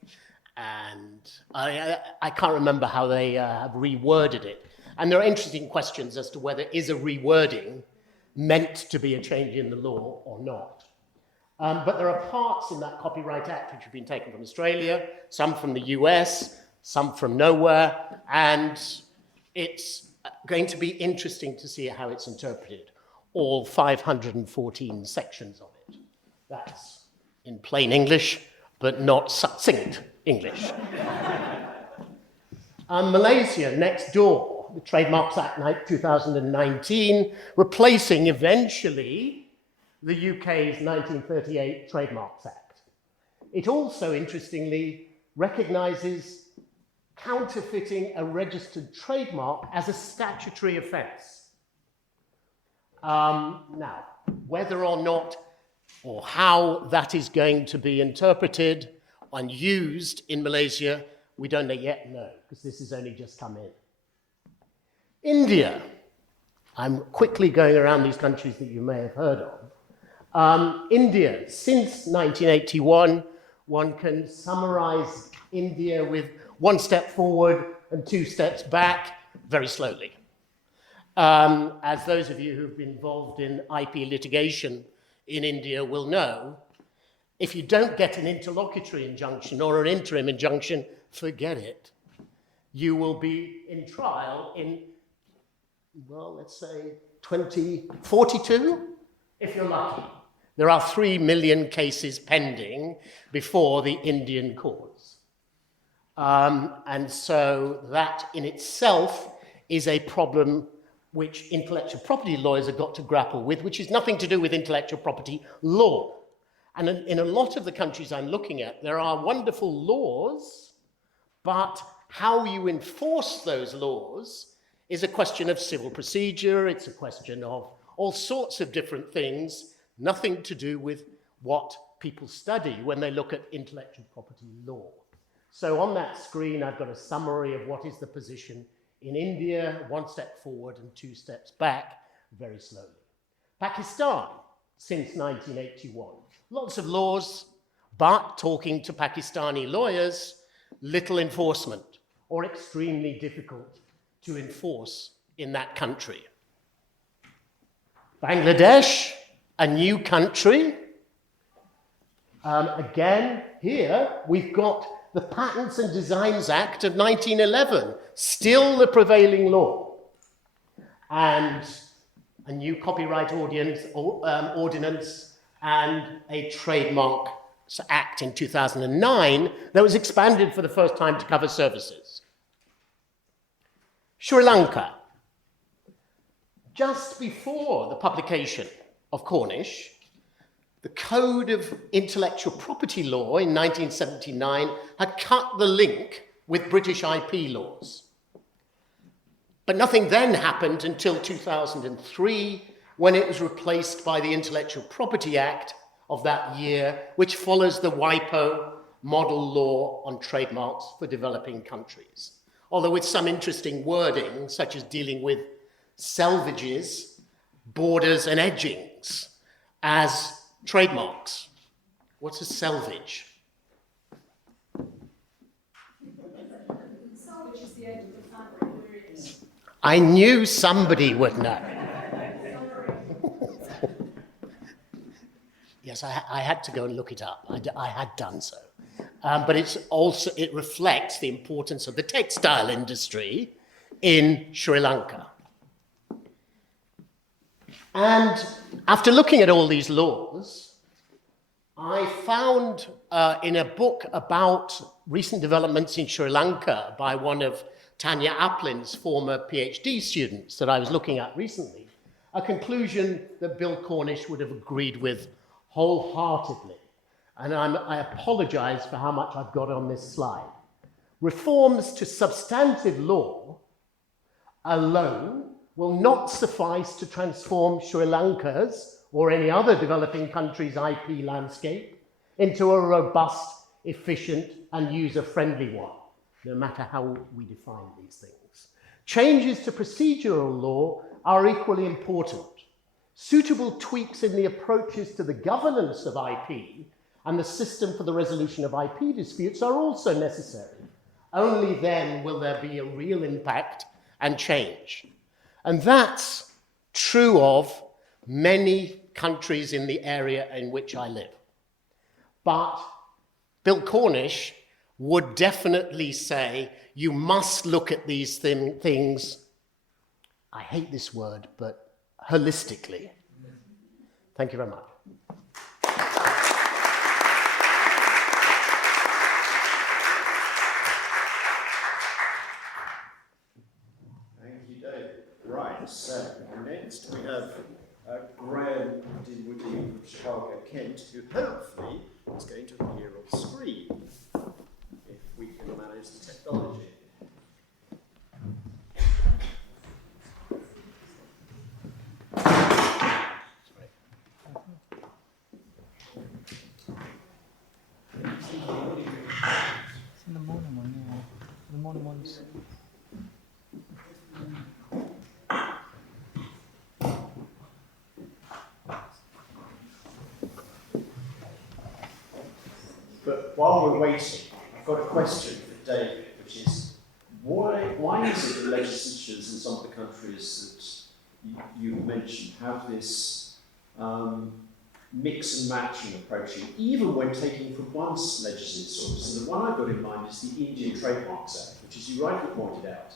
and I can't remember how they have reworded it. And there are interesting questions as to whether is a rewording meant to be a change in the law or not. But there are parts in that Copyright Act which have been taken from Australia, some from the US, some from nowhere, and it's going to be interesting to see how it's interpreted, all 514 sections of it. That's in plain English, but not succinct English. Malaysia, next door, the Trademarks Act 2019, replacing eventually the UK's 1938 Trademarks Act. It also, interestingly, recognises counterfeiting a registered trademark as a statutory offence. Now, whether or not or how that is going to be interpreted and used in Malaysia, we don't yet know, because this has only just come in. India. I'm quickly going around these countries that you may have heard of. India, since 1981, one can summarize India with 1 step forward and 2 steps back very slowly. As those of you who've been involved in IP litigation in India will know, if you don't get an interlocutory injunction or an interim injunction, forget it. You will be in trial in, well, let's say 2042, if you're lucky. There are 3 million cases pending before the Indian courts. And so that in itself is a problem which intellectual property lawyers have got to grapple with, which is nothing to do with intellectual property law. And in a lot of the countries I'm looking at, there are wonderful laws, but how you enforce those laws is a question of civil procedure, it's a question of all sorts of different things, nothing to do with what people study when they look at intellectual property law. So on that screen, I've got a summary of what is the position in India, 1 step forward and 2 steps back, very slowly. Pakistan, since 1981, lots of laws, but talking to Pakistani lawyers, little enforcement, or extremely difficult to enforce in that country. Bangladesh, a new country. Again, here we've got the Patents and Designs Act of 1911, still the prevailing law, and a new copyright ordinance and a trademark act in 2009 that was expanded for the first time to cover services. Sri Lanka. Just before the publication of Cornish, the Code of Intellectual Property Law in 1979 had cut the link with British IP laws. But nothing then happened until 2003, when it was replaced by the Intellectual Property Act of that year, which follows the WIPO model law on trademarks for developing countries. Although with some interesting wording, such as dealing with selvages, borders, and edgings as trademarks. What's a selvage? Selvage is the end of the fabric, where it is. I knew somebody would know. Yes, I had to go and look it up. I had done so. But it reflects the importance of the textile industry in Sri Lanka. And after looking at all these laws, I found in a book about recent developments in Sri Lanka by one of Tanya Aplin's former PhD students that I was looking at recently, a conclusion that Bill Cornish would have agreed with wholeheartedly. And I apologize for how much I've got on this slide. Reforms to substantive law alone will not suffice to transform Sri Lanka's or any other developing country's IP landscape into a robust, efficient, and user-friendly one, no matter how we define these things. Changes to procedural law are equally important. Suitable tweaks in the approaches to the governance of IP and the system for the resolution of IP disputes are also necessary. Only then will there be a real impact and change. And that's true of many countries in the area in which I live. But Bill Cornish would definitely say you must look at these things, I hate this word, but holistically. Thank you very much. Right, so next we have Graham Dinwoodie from Chicago, Kent, who hopefully is going to appear on the screen, if we can manage the technology. It's in the morning one, yeah. The morning ones. But while we're waiting, I've got a question for David, which is, why is it that legislatures in some of the countries that you've mentioned have this mix and matching approaching, even when taking from one legislative source? So the one I've got in mind is the Indian Trademarks Act, which, as you rightly pointed out,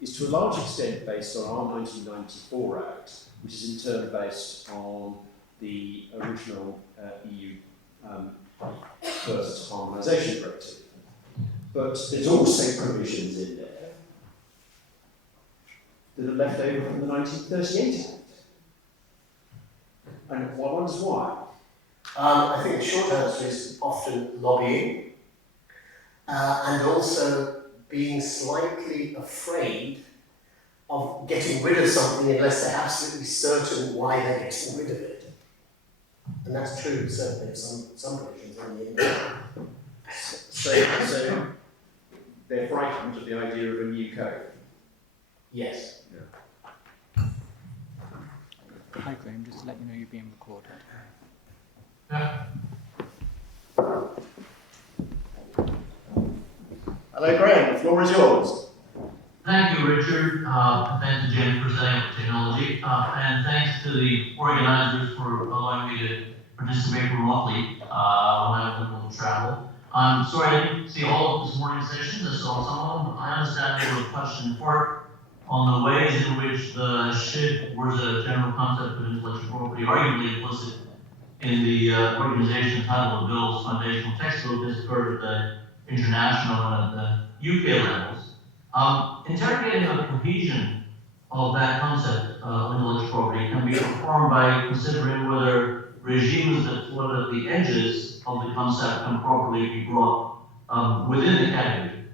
is to a large extent based on our 1994 Act, which is in turn based on the original EU first harmonisation directive. But there's also provisions in there that are left over from the 1938 Act. And one wonders why. I think the short answer is often lobbying and also being slightly afraid of getting rid of something unless they're absolutely certain why they're getting rid of it. And that's true, certainly, of some provisions in the Indian. So they're frightened of the idea of a new code. Yes. Yeah. Hi Graham, just to let you know you're being recorded. Hello, Graham. The floor is yours. Thank you, Richard. Thanks to Jim for setting up the technology. And thanks to the organizers for allowing me to participate remotely when I was able to travel. I'm sorry I didn't see all of this morning's sessions. I saw some of them. I understand they were touched in part on the ways in which the shift towards a general concept of intellectual property, arguably implicit in the organization title of the bill's foundational textbook, has occurred at the international and at the UK levels. Interrogating the cohesion of that concept of intellectual property can be performed by considering whether regimes that float at the edges of the concept can properly be brought within the category.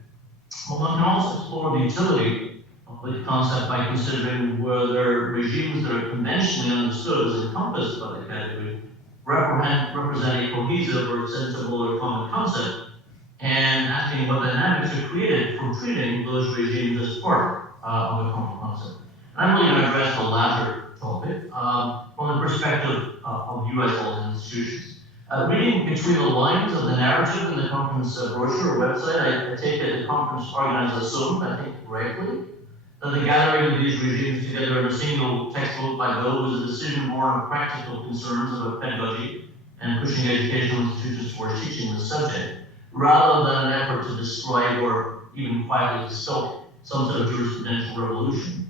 But one can also explore the utility of the concept by considering whether regimes that are conventionally understood as encompassed by the category represent a cohesive or sensible or common concept, and asking what dynamics are created from treating those regimes as part of a common concept. I'm really going to address the latter topic from the perspective of US laws and institutions. Reading between the lines of the narrative in the conference brochure or website, I take it the conference organizers assumed, I think correctly, that the gathering of these regimes together in a single textbook by Bill was a decision born of practical concerns about pedagogy and pushing educational institutions towards teaching the subject, rather than an effort to describe or even quietly to stoke some sort of jurisprudential revolution.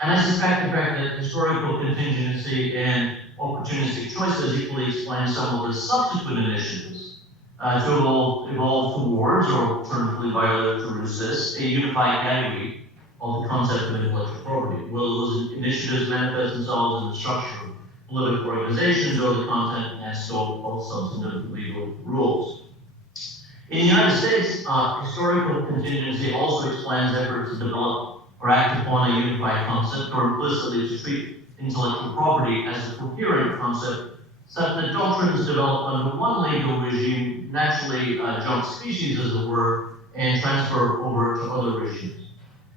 And I suspect, in fact, that historical contingency and opportunistic choices equally explain some of the subsequent initiatives to evolve towards, or alternatively violate to resist, a unified category of the concept of intellectual property. Will those initiatives manifest themselves in the structure of political organizations or the content and scope of substantive legal rules? In the United States, historical contingency also explains efforts to develop or act upon a unified concept, or implicitly to treat intellectual property as a coherent concept, such that doctrines developed under one legal regime naturally jump species, as it were, and transfer over to other regimes.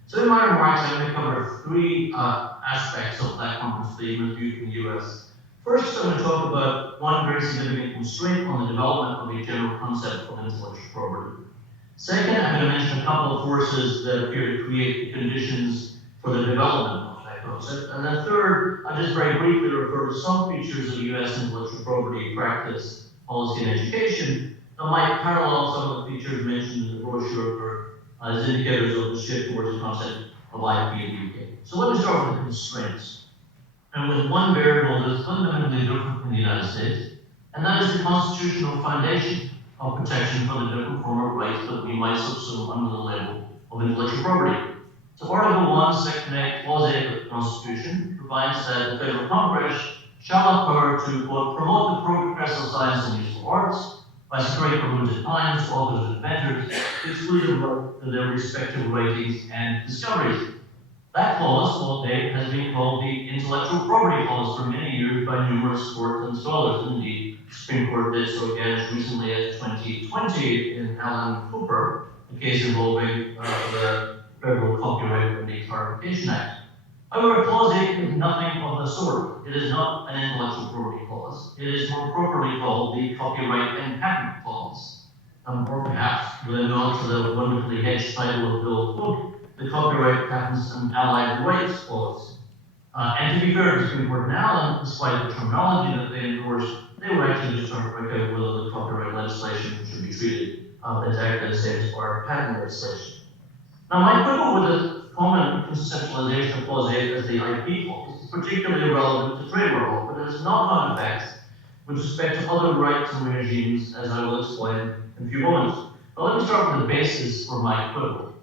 So in my remarks, I'm going to cover three aspects of that conference theme as viewed in the US. First, I'm going to talk about one very significant constraint on the development of a general concept of intellectual property. Second, I'm going to mention a couple of forces that appear to create the conditions for the development of that concept. And then third, I'll just very briefly refer to some features of US intellectual property practice, policy, and education that might parallel some of the features mentioned in the brochure as indicators of the shift towards the concept of IP in the UK. So let me start with the constraints. And with one variable that is fundamentally different from the United States, and that is the constitutional foundation of protection for the different form of rights that we might subsume under the label of intellectual property. So Article 1, Section 8, Clause 8 of the Constitution provides that the Federal Congress shall have power to, quote, promote the progress of science and useful arts by securing for limited times to authors and inventors the exclusive right to their respective writings and discoveries. That clause, Clause 8, has been called the intellectual property clause for many years by numerous courts and scholars. Indeed, the Supreme Court did so again as recently as 2020 in Alan Cooper, a case involving the Federal Copyright and Clarification Act. However, Clause 8 is nothing of the sort. It is not an intellectual property clause. It is more properly called the Copyright and Patent Clause. Or perhaps, with a nod to the wonderfully hedged title of Bill's book, the Copyright, Patents, and Allied Rights Clause. And to be fair to the Supreme Court and Allen, despite the terminology that they endorsed, they were actually just trying to work out whether the copyright legislation should be treated exactly the same as our patent legislation. Now, my quibble with the common conceptualization of Clause 8 as the IP clause is particularly relevant to trademark law, but it has knock-on effects with respect to other rights and regimes, as I will explain in a few moments. But let me start with the basis for my quibble.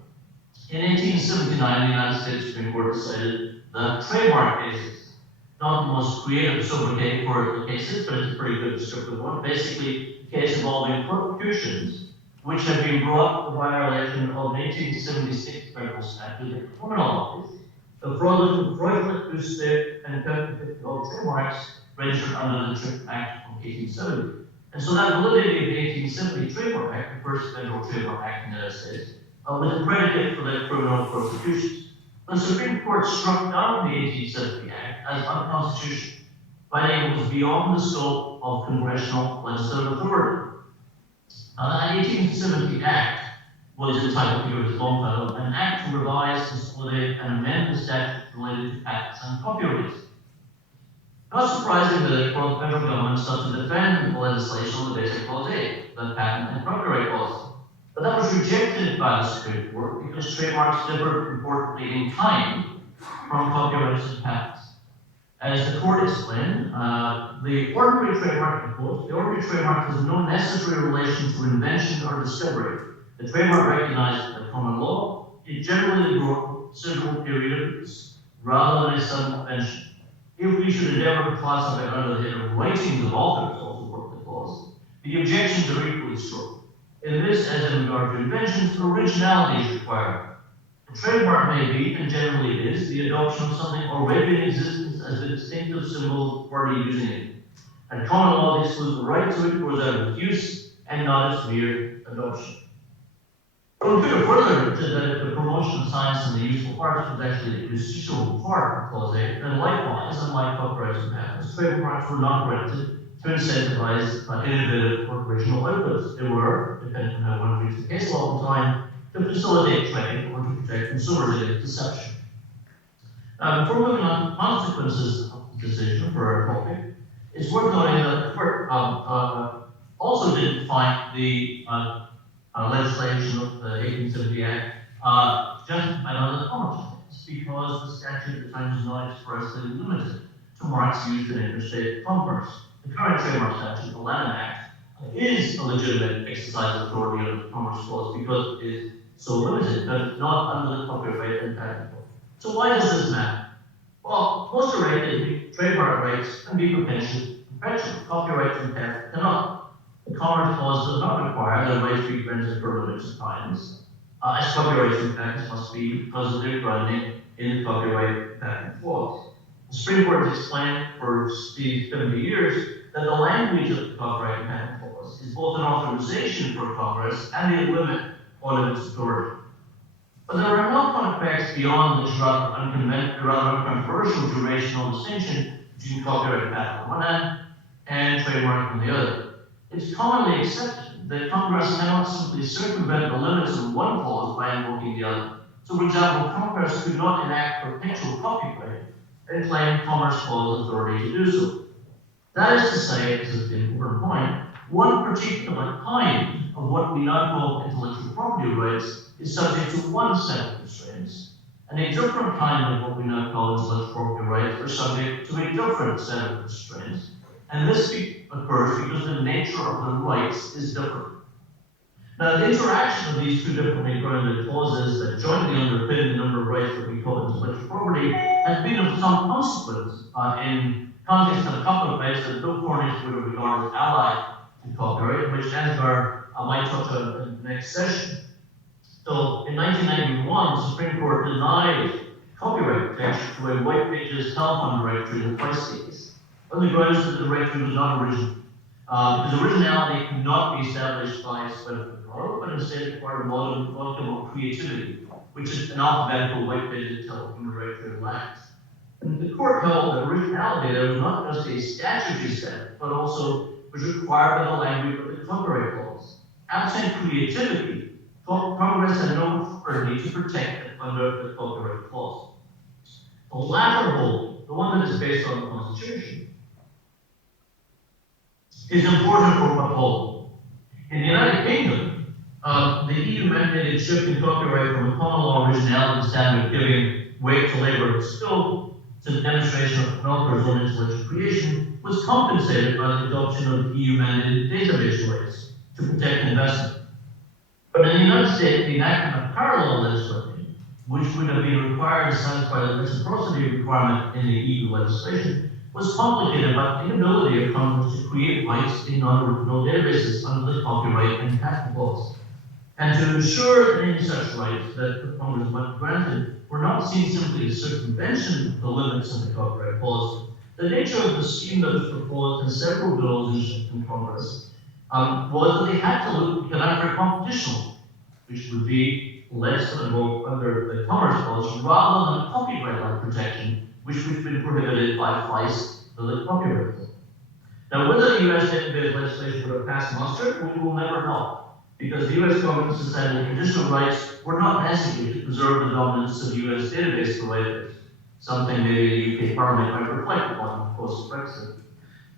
In 1879, the United States Supreme Court decided that trademark cases, not the most creative sobriquet for the cases, but it's a pretty good descriptive one, basically a case involving prosecutions which had been brought in violation of 1876 federal statute that criminalized the fraudulent use and counterfeit of trademarks registered under the Trade Act of 1870. And so that validity of the 1870 Trademark Act, the first federal trademark act in the United States, was a predicate for the criminal prosecutions. The Supreme Court struck down the 1870 Act as unconstitutional finding it was beyond the scope of congressional legislative authority. Now, the 1870 Act was entitled, here its long title, an act to revise, consolidate, and amend the statutes related to patents and copyrights. Not surprising that it brought the federal government sought to defend the legislation on the basic clause 8, the patent and copyright clause. But that was rejected by the Supreme Court because trademarks differ importantly in kind from copyrights and patents. As the court explained, the ordinary trademark has no necessary relation to invention or discovery. The trademark recognized by common law is generally a considerable period of use, rather than a sudden invention. If we should endeavor to classify under the head of writings of authors, also part of the clause, the objections are equally strong. In this, as in regard to inventions, originality is required. A trademark may be, and generally it is, the adoption of something already in existence as a distinctive symbol of the party using it. And common law excludes the right to it grows out of its use and not its mere adoption. Well, we could further that the promotion of science and the useful arts was actually a constitutional part of Clause 8, and likewise, unlike copyrights and patents, trademarks were not granted to incentivize innovative or original outputs. They were, depending on how one reads the case law at the time, to facilitate trade or to protect consumers against deception. Before moving on to consequences of the decision for our topic, it's worth noting that the court also didn't find the legislation of the 1870 Act justified on the commerce clause because the statute at the time is not expressly limited to marks used in interstate commerce. The current trademark statute, the Lanham Act, is a legitimate exercise of authority under the Commerce Clause because it is so limited, but it's not under the copyright and patent law. So why does this matter? Well, most directly, trademark rights can be perpetual. Copyrights and patents cannot. The Commerce Clause does not require that rights be granted for limits of times, as copyrights and patents must be because of their grounding in the copyright and patent clause. The Supreme Court has explained for these 70 years that the language of the copyright and patent clause is both an authorization for Congress and a limit on its authority. But there are knock-on effects beyond this rather uncontroversial durational distinction between copyright and patent on one hand and trademark on the other. It's commonly accepted that Congress cannot simply circumvent the limits of one clause by invoking the other. So, for example, Congress could not enact perpetual copyright and claim Commerce Clause authority to do so. That is to say, this is the important point, one particular kind of what we now call intellectual property rights is subject to one set of constraints, and a different kind of what we now call intellectual property rights are subject to a different set of constraints. And this occurs because the nature of the rights is different. Now, the interaction of these two differently grounded clauses that jointly underpin the number of rights that we call intellectual property has been of some consequence in context of a couple of rights that Bill Cornish would have regarded as allied to copyright, which Ansgar might touch on in the next session. So, in 1991, the Supreme Court denied copyright protection to a white pages telephone directory in the Price case on the grounds that the directory was not original. Because originality could not be established by specific law, but instead required a modicum of creativity, which is an alphabetical white pages telephone directory lacks. And the court held that originality there was not just a statutory set, but also was required by the language of the copyright clause. Absent creativity, Congress had no authority to protect it under the copyright clause. The latter hold, the one that is based on the Constitution, is important for upholding. In the United Kingdom, the EU mandated shift in copyright from a common law originality standard giving weight to labor and skill to the demonstration of an author's own intellectual creation was compensated by the adoption of EU mandated database rights to protect investment. But in the United States, the enactment of parallel legislation, which would have been required to satisfy the reciprocity requirement in the EU legislation, was complicated by the inability of Congress to create rights in non-original databases under the copyright and patent laws. And to ensure that any such rights that the Congress might granted were not seen simply as circumvention of the limits of the copyright clause, the nature of the scheme that was proposed in several bills in Congress was that they had to look at competition, which would be legislable under the Commerce Clause rather than copyright-like protection, which would have been prohibited by FICE the copyright law. Now, whether the US database legislation would have passed muster, we will never know, because the US government decided that traditional rights were not necessary to preserve the dominance of US database providers, something maybe the UK Parliament might reflect upon post-Brexit.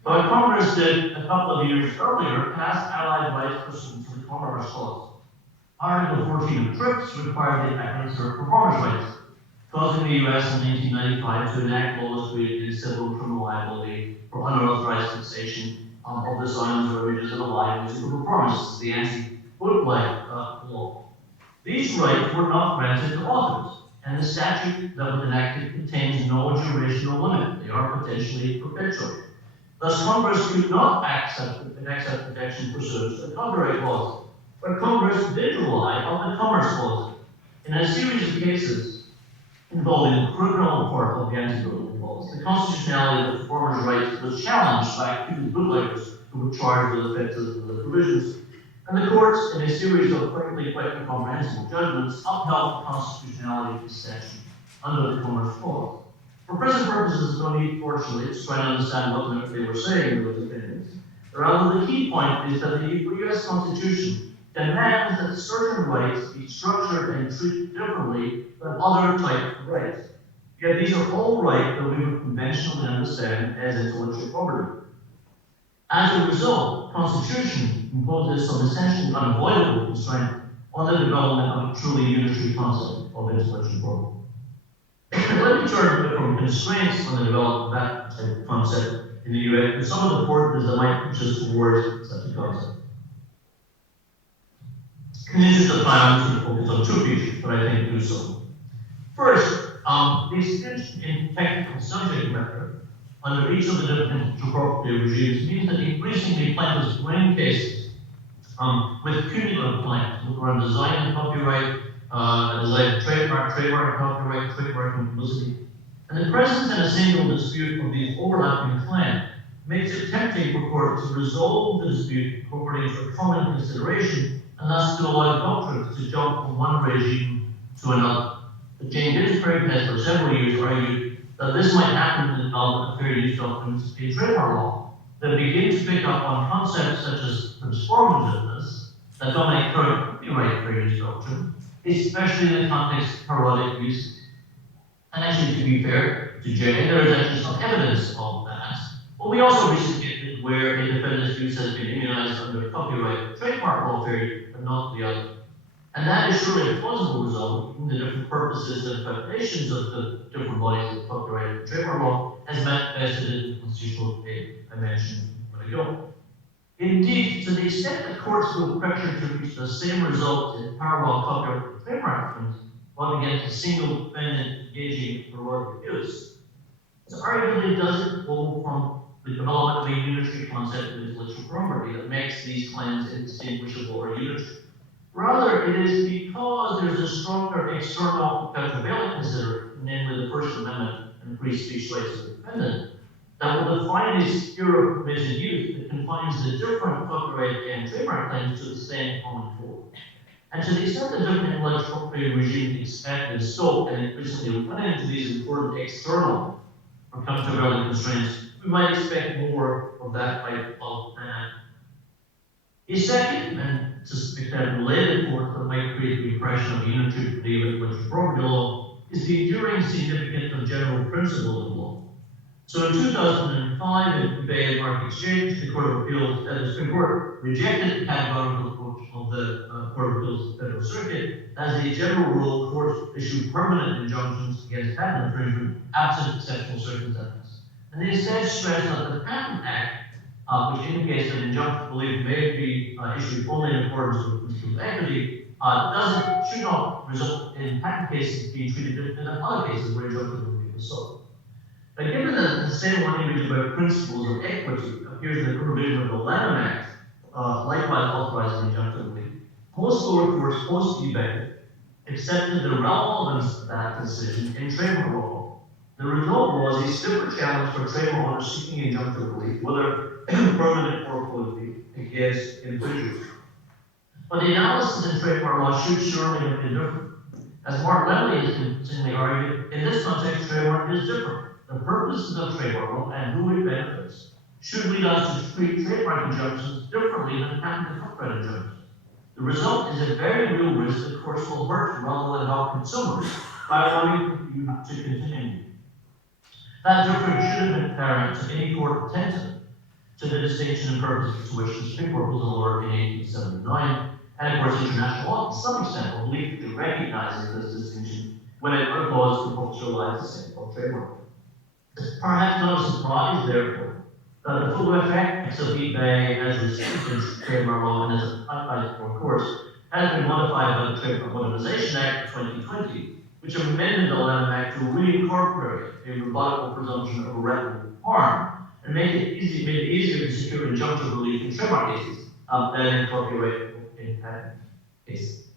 But Congress did, a couple of years earlier, pass allied rights pursuant to the Commerce Clause. Article 14 of TRIPS required the enactment of performance rights, causing the US in 1995 to enact laws creating civil and criminal liability for unauthorized fixation of the sounds or images of a live musical performance, the anti-bootleg law. These rights were not granted to authors, and the statute that was enacted contains no durational limit. They are potentially perpetual. Thus, Congress could not accept protection pursuant to the copyright laws, but Congress did rely on the Commerce Clause. In a series of cases involving the criminal part of the anti-bootleg laws, the constitutionality of the performer's rights was challenged by accused bootleggers who were charged with offences of the provisions. And the courts, in a series of frankly quite incomprehensible judgments, upheld the constitutionality of the statute under the Commerce Clause. For present purposes, no need, fortunately, to try to understand what they were saying in those opinions. Rather, the key point is that the US Constitution demands that certain rights be structured and treated differently than other types of rights. Yet these are all rights that we would conventionally understand as intellectual property. As a result, the Constitution imposes some essentially unavoidable constraint on the development of a truly unitary concept of intellectual property. Let me turn from constraints on the development of that type of concept in the US to some of the forces that might push us towards such a concept. In the interest of time, I'm going to focus on two features, but I think do so. First, the extension in technical subject matter under each of the different intellectual property regimes means that increasingly plaintiffs bring cases with cumulative claims around design and copyright, design trademark copyright, trademark and publicity. And the presence in a single dispute of these overlapping claims makes it tempting for courts to resolve the dispute according to a common consideration and thus to allow doctrines to jump from one regime to another. But Jane Ginsburg has for several years argued that this might happen in the development of fair use doctrines in trademark law that begin to pick up on concepts such as transformativeness that dominate current copyright fair use doctrine, especially in the context of parodic use. And actually, to be fair to Jane, there is actually some evidence of that. But we also recently did where a defendant's use has been immunized under copyright trademark law theory, but not the other. And that is surely a plausible result from the different purposes and foundations of the different bodies of copyright and trademark law as manifested in the constitutional debate I mentioned a minute ago. Indeed, to the extent that courts feel pressure to reach the same result in parallel copyright and trademark claims, one against a single defendant engaging in parodic use, this arguably doesn't flow from the development of a unitary concept of intellectual property that makes these claims indistinguishable or unitary. Rather, it is because there's a stronger external countervailing consideration, namely the First Amendment and free speech rights of the defendant, that will define a sphere of permitted use that confines the different copyright and trademark claims to the same common core. And to the extent that different intellectual property regimes expand in scope and increasingly run into these important external or countervailing constraints, we might expect more of that type of dynamic. A second, and to some extent related force that might create the impression of unitary intellectual property law is the enduring significance of general principles of law. So in 2005, in Bay Market Exchange, the Court of Appeals, the Supreme Court rejected the categorical approach of the Court of Appeals Federal Circuit. As a general rule, courts issue permanent injunctions against patent infringement absent exceptional circumstances. And they instead stressed that the Patent Act, which indicates that injunctive relief may be issued only in accordance with principles of equity, should not result in patent cases being treated differently than other cases where injunctive relief is sought. Now, given that the same language about principles of equity appears in the provision of the Lanham Act, likewise authorizing injunctive relief, most lower courts post-debate accepted the relevance of that decision in trademark law. The result was a stiffer challenge for trademark owners seeking injunctive relief, whether permanent or policy, against infringers. But the analysis in trademark law should surely have been different. As Mark Lemley has consistently argued, in this context, trademark is different. the purposes of trademark law and who it benefits should lead us to treat trademark injunctions differently than patent and copyright injunctions. The result is a very real risk that courts will hurt rather than help consumers by allowing you to continue. That difference should have been apparent to any court attentive to the distinction and purposes to which the Supreme Court was alert in 1879, and of course international law to some extent obliquely recognizes this distinction when it outlaws compulsorilize the same trademark. It's perhaps not a surprise, therefore, that the full effects of eBay as received in trademark law and as applied for courts has been modified by the Trademark Modernization Act of 2020, which amended the Lanham Act to reincorporate a rebuttable presumption of irreparable harm and made it easier to secure injunctive relief in trademark cases than in copyright in patent cases.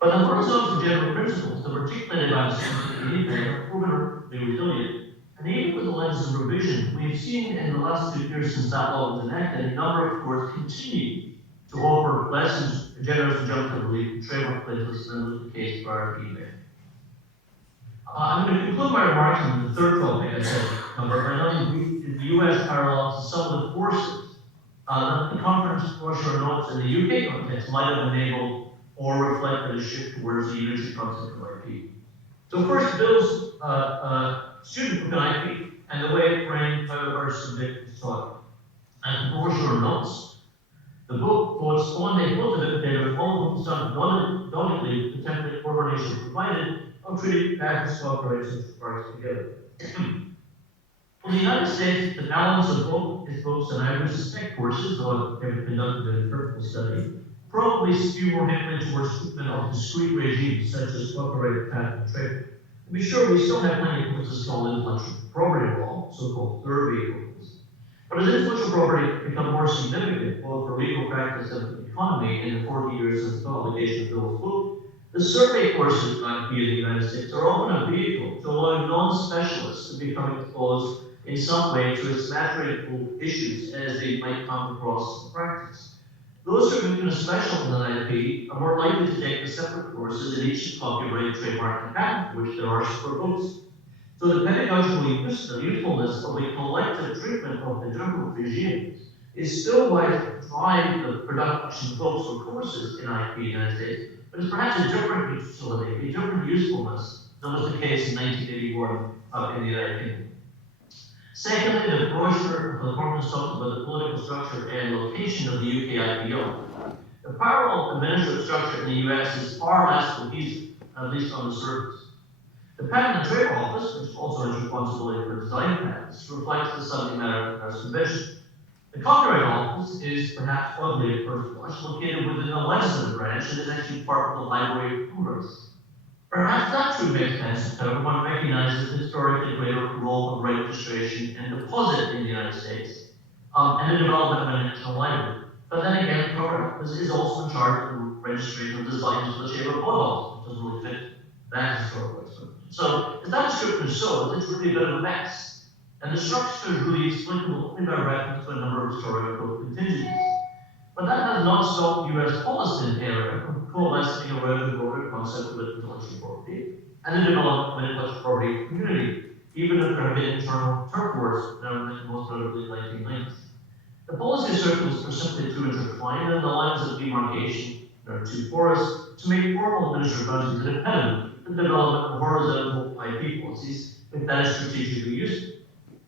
But the horizontal general principles that were articulated by the Supreme Court have proven to be resilient. And even with the lens of revision, we've seen in the last 2 years since that law was enacted, a number of courts continue to offer less generous injunctive relief in trademark plaintiffs than was the case prior to eBay. I'm going to conclude my remarks on the third topic I said cover by noting the US parallels to some of the forces that the conference brochure notes in the UK context might have enabled or reflected a shift towards the unitary concept of IP. So first, Bill's student book on IP and the way it framed how our subject is taught. As the brochure notes, the book quotes spawned a motivative, all focused on doggedly the template coordination provided of treating patents, copyrights, and trademarks together. For the United States, the balance of both its books and I would suspect courses, though I've conducted a careful study, probably skew more heavily towards treatment of discrete regimes such as copyright, patent, and trademark. To be sure, we still have plenty of courses called intellectual property law, so-called third vehicles. But as intellectual property become more significant, both for legal practice and for the economy in the 40 years since the publication of Bill's book, the survey courses in the United States are often a vehicle to allow non-specialists to become exposed in some way to a smattering of issues as they might come across in practice. Those who are going to specialize in IP are more likely to take the separate courses in each copyright, trademark, and patent, for which there are separate books. So the pedagogical usefulness of a collective treatment of the different regimes is still why drive the production of books or courses in IP in the United States, but it's perhaps a different utility, a different usefulness than was the case in 1981 in the United Kingdom. Secondly, the brochure of the conference talks about the political structure and location of the UK IPO. The parallel administrative structure in the US is far less cohesive, at least on the surface. The Patent and Trademark Office, which also has responsibility for design patents, reflects the subject matter as convention. The Copyright Office is perhaps oddly at first blush located within the legislative branch and is actually part of the Library of Congress. Perhaps that too makes sense, however, one recognizes the historically greater role of registration and deposit in the United States and the development of a national library. But then again, the Copyright Office is also in charge of the registration of designs in the shape of photos, which doesn't really fit that historical explanation. So, if that description shows, it's really a bit of a mess. And the structure is really explicable only by reference to a number of historical contingencies. But that has not stopped US policy in the area from coalescing around the broader concept of intellectual property and the development of an intellectual property community, even if there have been internal turf wars, most notably in the 1990s. The policy circles are simply too intertwined, and the lines of demarcation are too porous to make formal administrative boundaries independent of the development of horizontal IP policies if that is strategically useful.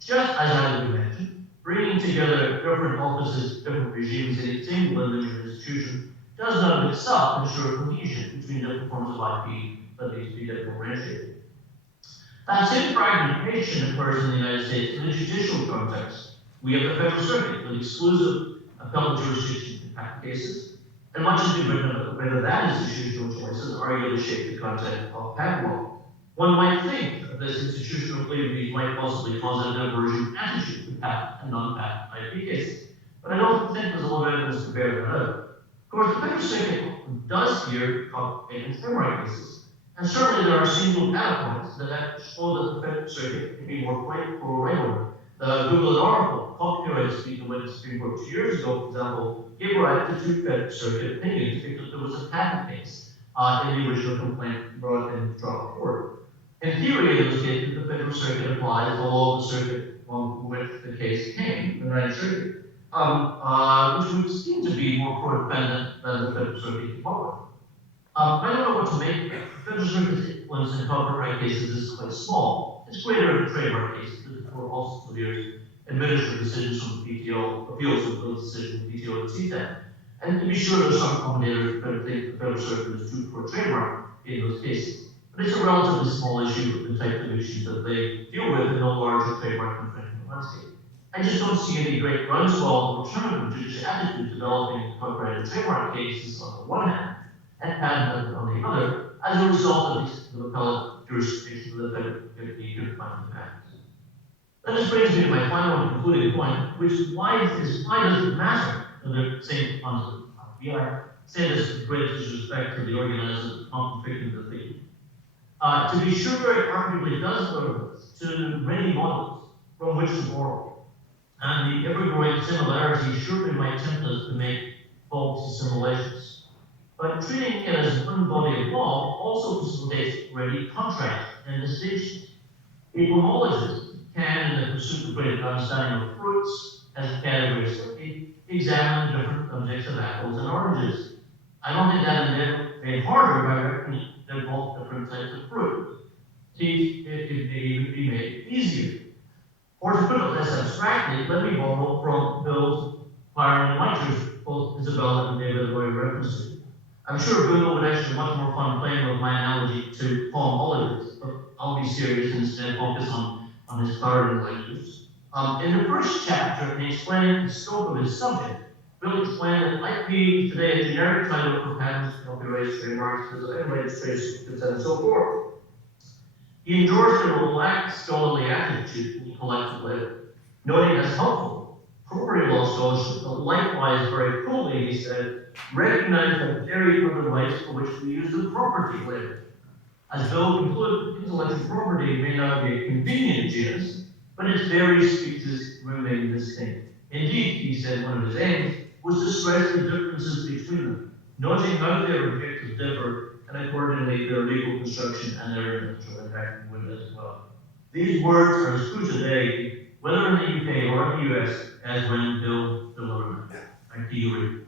Just as I have mentioned, bringing together different offices, different regimes in a single individual institution does not of itself ensure cohesion between different forms of IP that needs to be differentiated. That same fragmentation occurs in the United States in the judicial context. We have the Federal Circuit with exclusive appellate jurisdiction in patent cases, and much has been written about whether that institutional choices arguably shape the content of patent law. One might think that this institutional flavor might possibly cause a divergent attitude to patent and non-patent IP cases, but I don't think there's a lot of evidence to bear that out. Of course, the Federal Circuit does hear copyright and trademark cases, and certainly there are single data points that show that the Federal Circuit can be more pro-regular. The Google article, copyright speaking with the Supreme Court 2 years ago, for example, gave rise to 2 Federal Circuit opinions because there was a patent case in the original complaint brought in the trial court. In theory, in those cases, the Federal Circuit applies the law of the circuit on which the case came, the Ninth Circuit, which would seem to be more pro-defendant than the Federal Circuit in Commonwealth. I don't know what to make of that. The Federal Circuit's influence in copyright cases is quite small. It's greater in trademark cases, because there were also severe administrative decisions from the PTO, appeals from those decisions from the PTO and CTEC. And to be sure, there's some commentators that think the Federal Circuit is too pro-trademark in those cases. But it's a relatively small issue of the type of issues that they deal with in a larger trademark infringement landscape. I just don't see any great groundswell of alternative judicial attitude developing in copyright and trademark cases on the one hand, and patent on the other, as a result of the appellate jurisdiction of the Federal Circuit to find the patents. That just brings me to my final and concluding point, which is why does it matter that they're saying concept? I say this with great disrespect to the organizers of conflicting the theme. To be sure, it arguably does go to many models from which to borrow. And the ever-growing similarity surely might tempt us to make false assimilations. But treating it as one body of law also facilitates ready contrast and distinction. Equimologists can, in the pursuit of greater understanding of fruits as categories, examine different subjects of apples and oranges. I don't think that is made harder by reckoning they're both different types of fruit. See, it may even be made easier. Or to put it less abstractly, let me borrow from Bill's Byron and Leitcher's, both Isabella and David were references. I'm sure Bill would actually much more fun playing with my analogy to Paul Oliver's, but I'll be serious and instead focus on his Byron and Leitcher's. In the first chapter, he explained the scope of his subject. Bill explained that IP today is a generic title for patents, copyrights, trademarks, design registrations, and so forth. He endorsed a relaxed scholarly attitude in collective labor, noting as helpful property law scholarship, but likewise very coolly, he said, recognize that there are other rights for which we use the property label. As Bill concluded, intellectual property may not be a convenient genus, but its various features remain distinct. Indeed, he said one of his aims was to stress the differences between them, noting how their objectives differ and accordingly their legal construction and their intellectual impact with it as well. These words are as true today, whether in the UK or in the US, as when Bill delivered them. Thank you, Rick.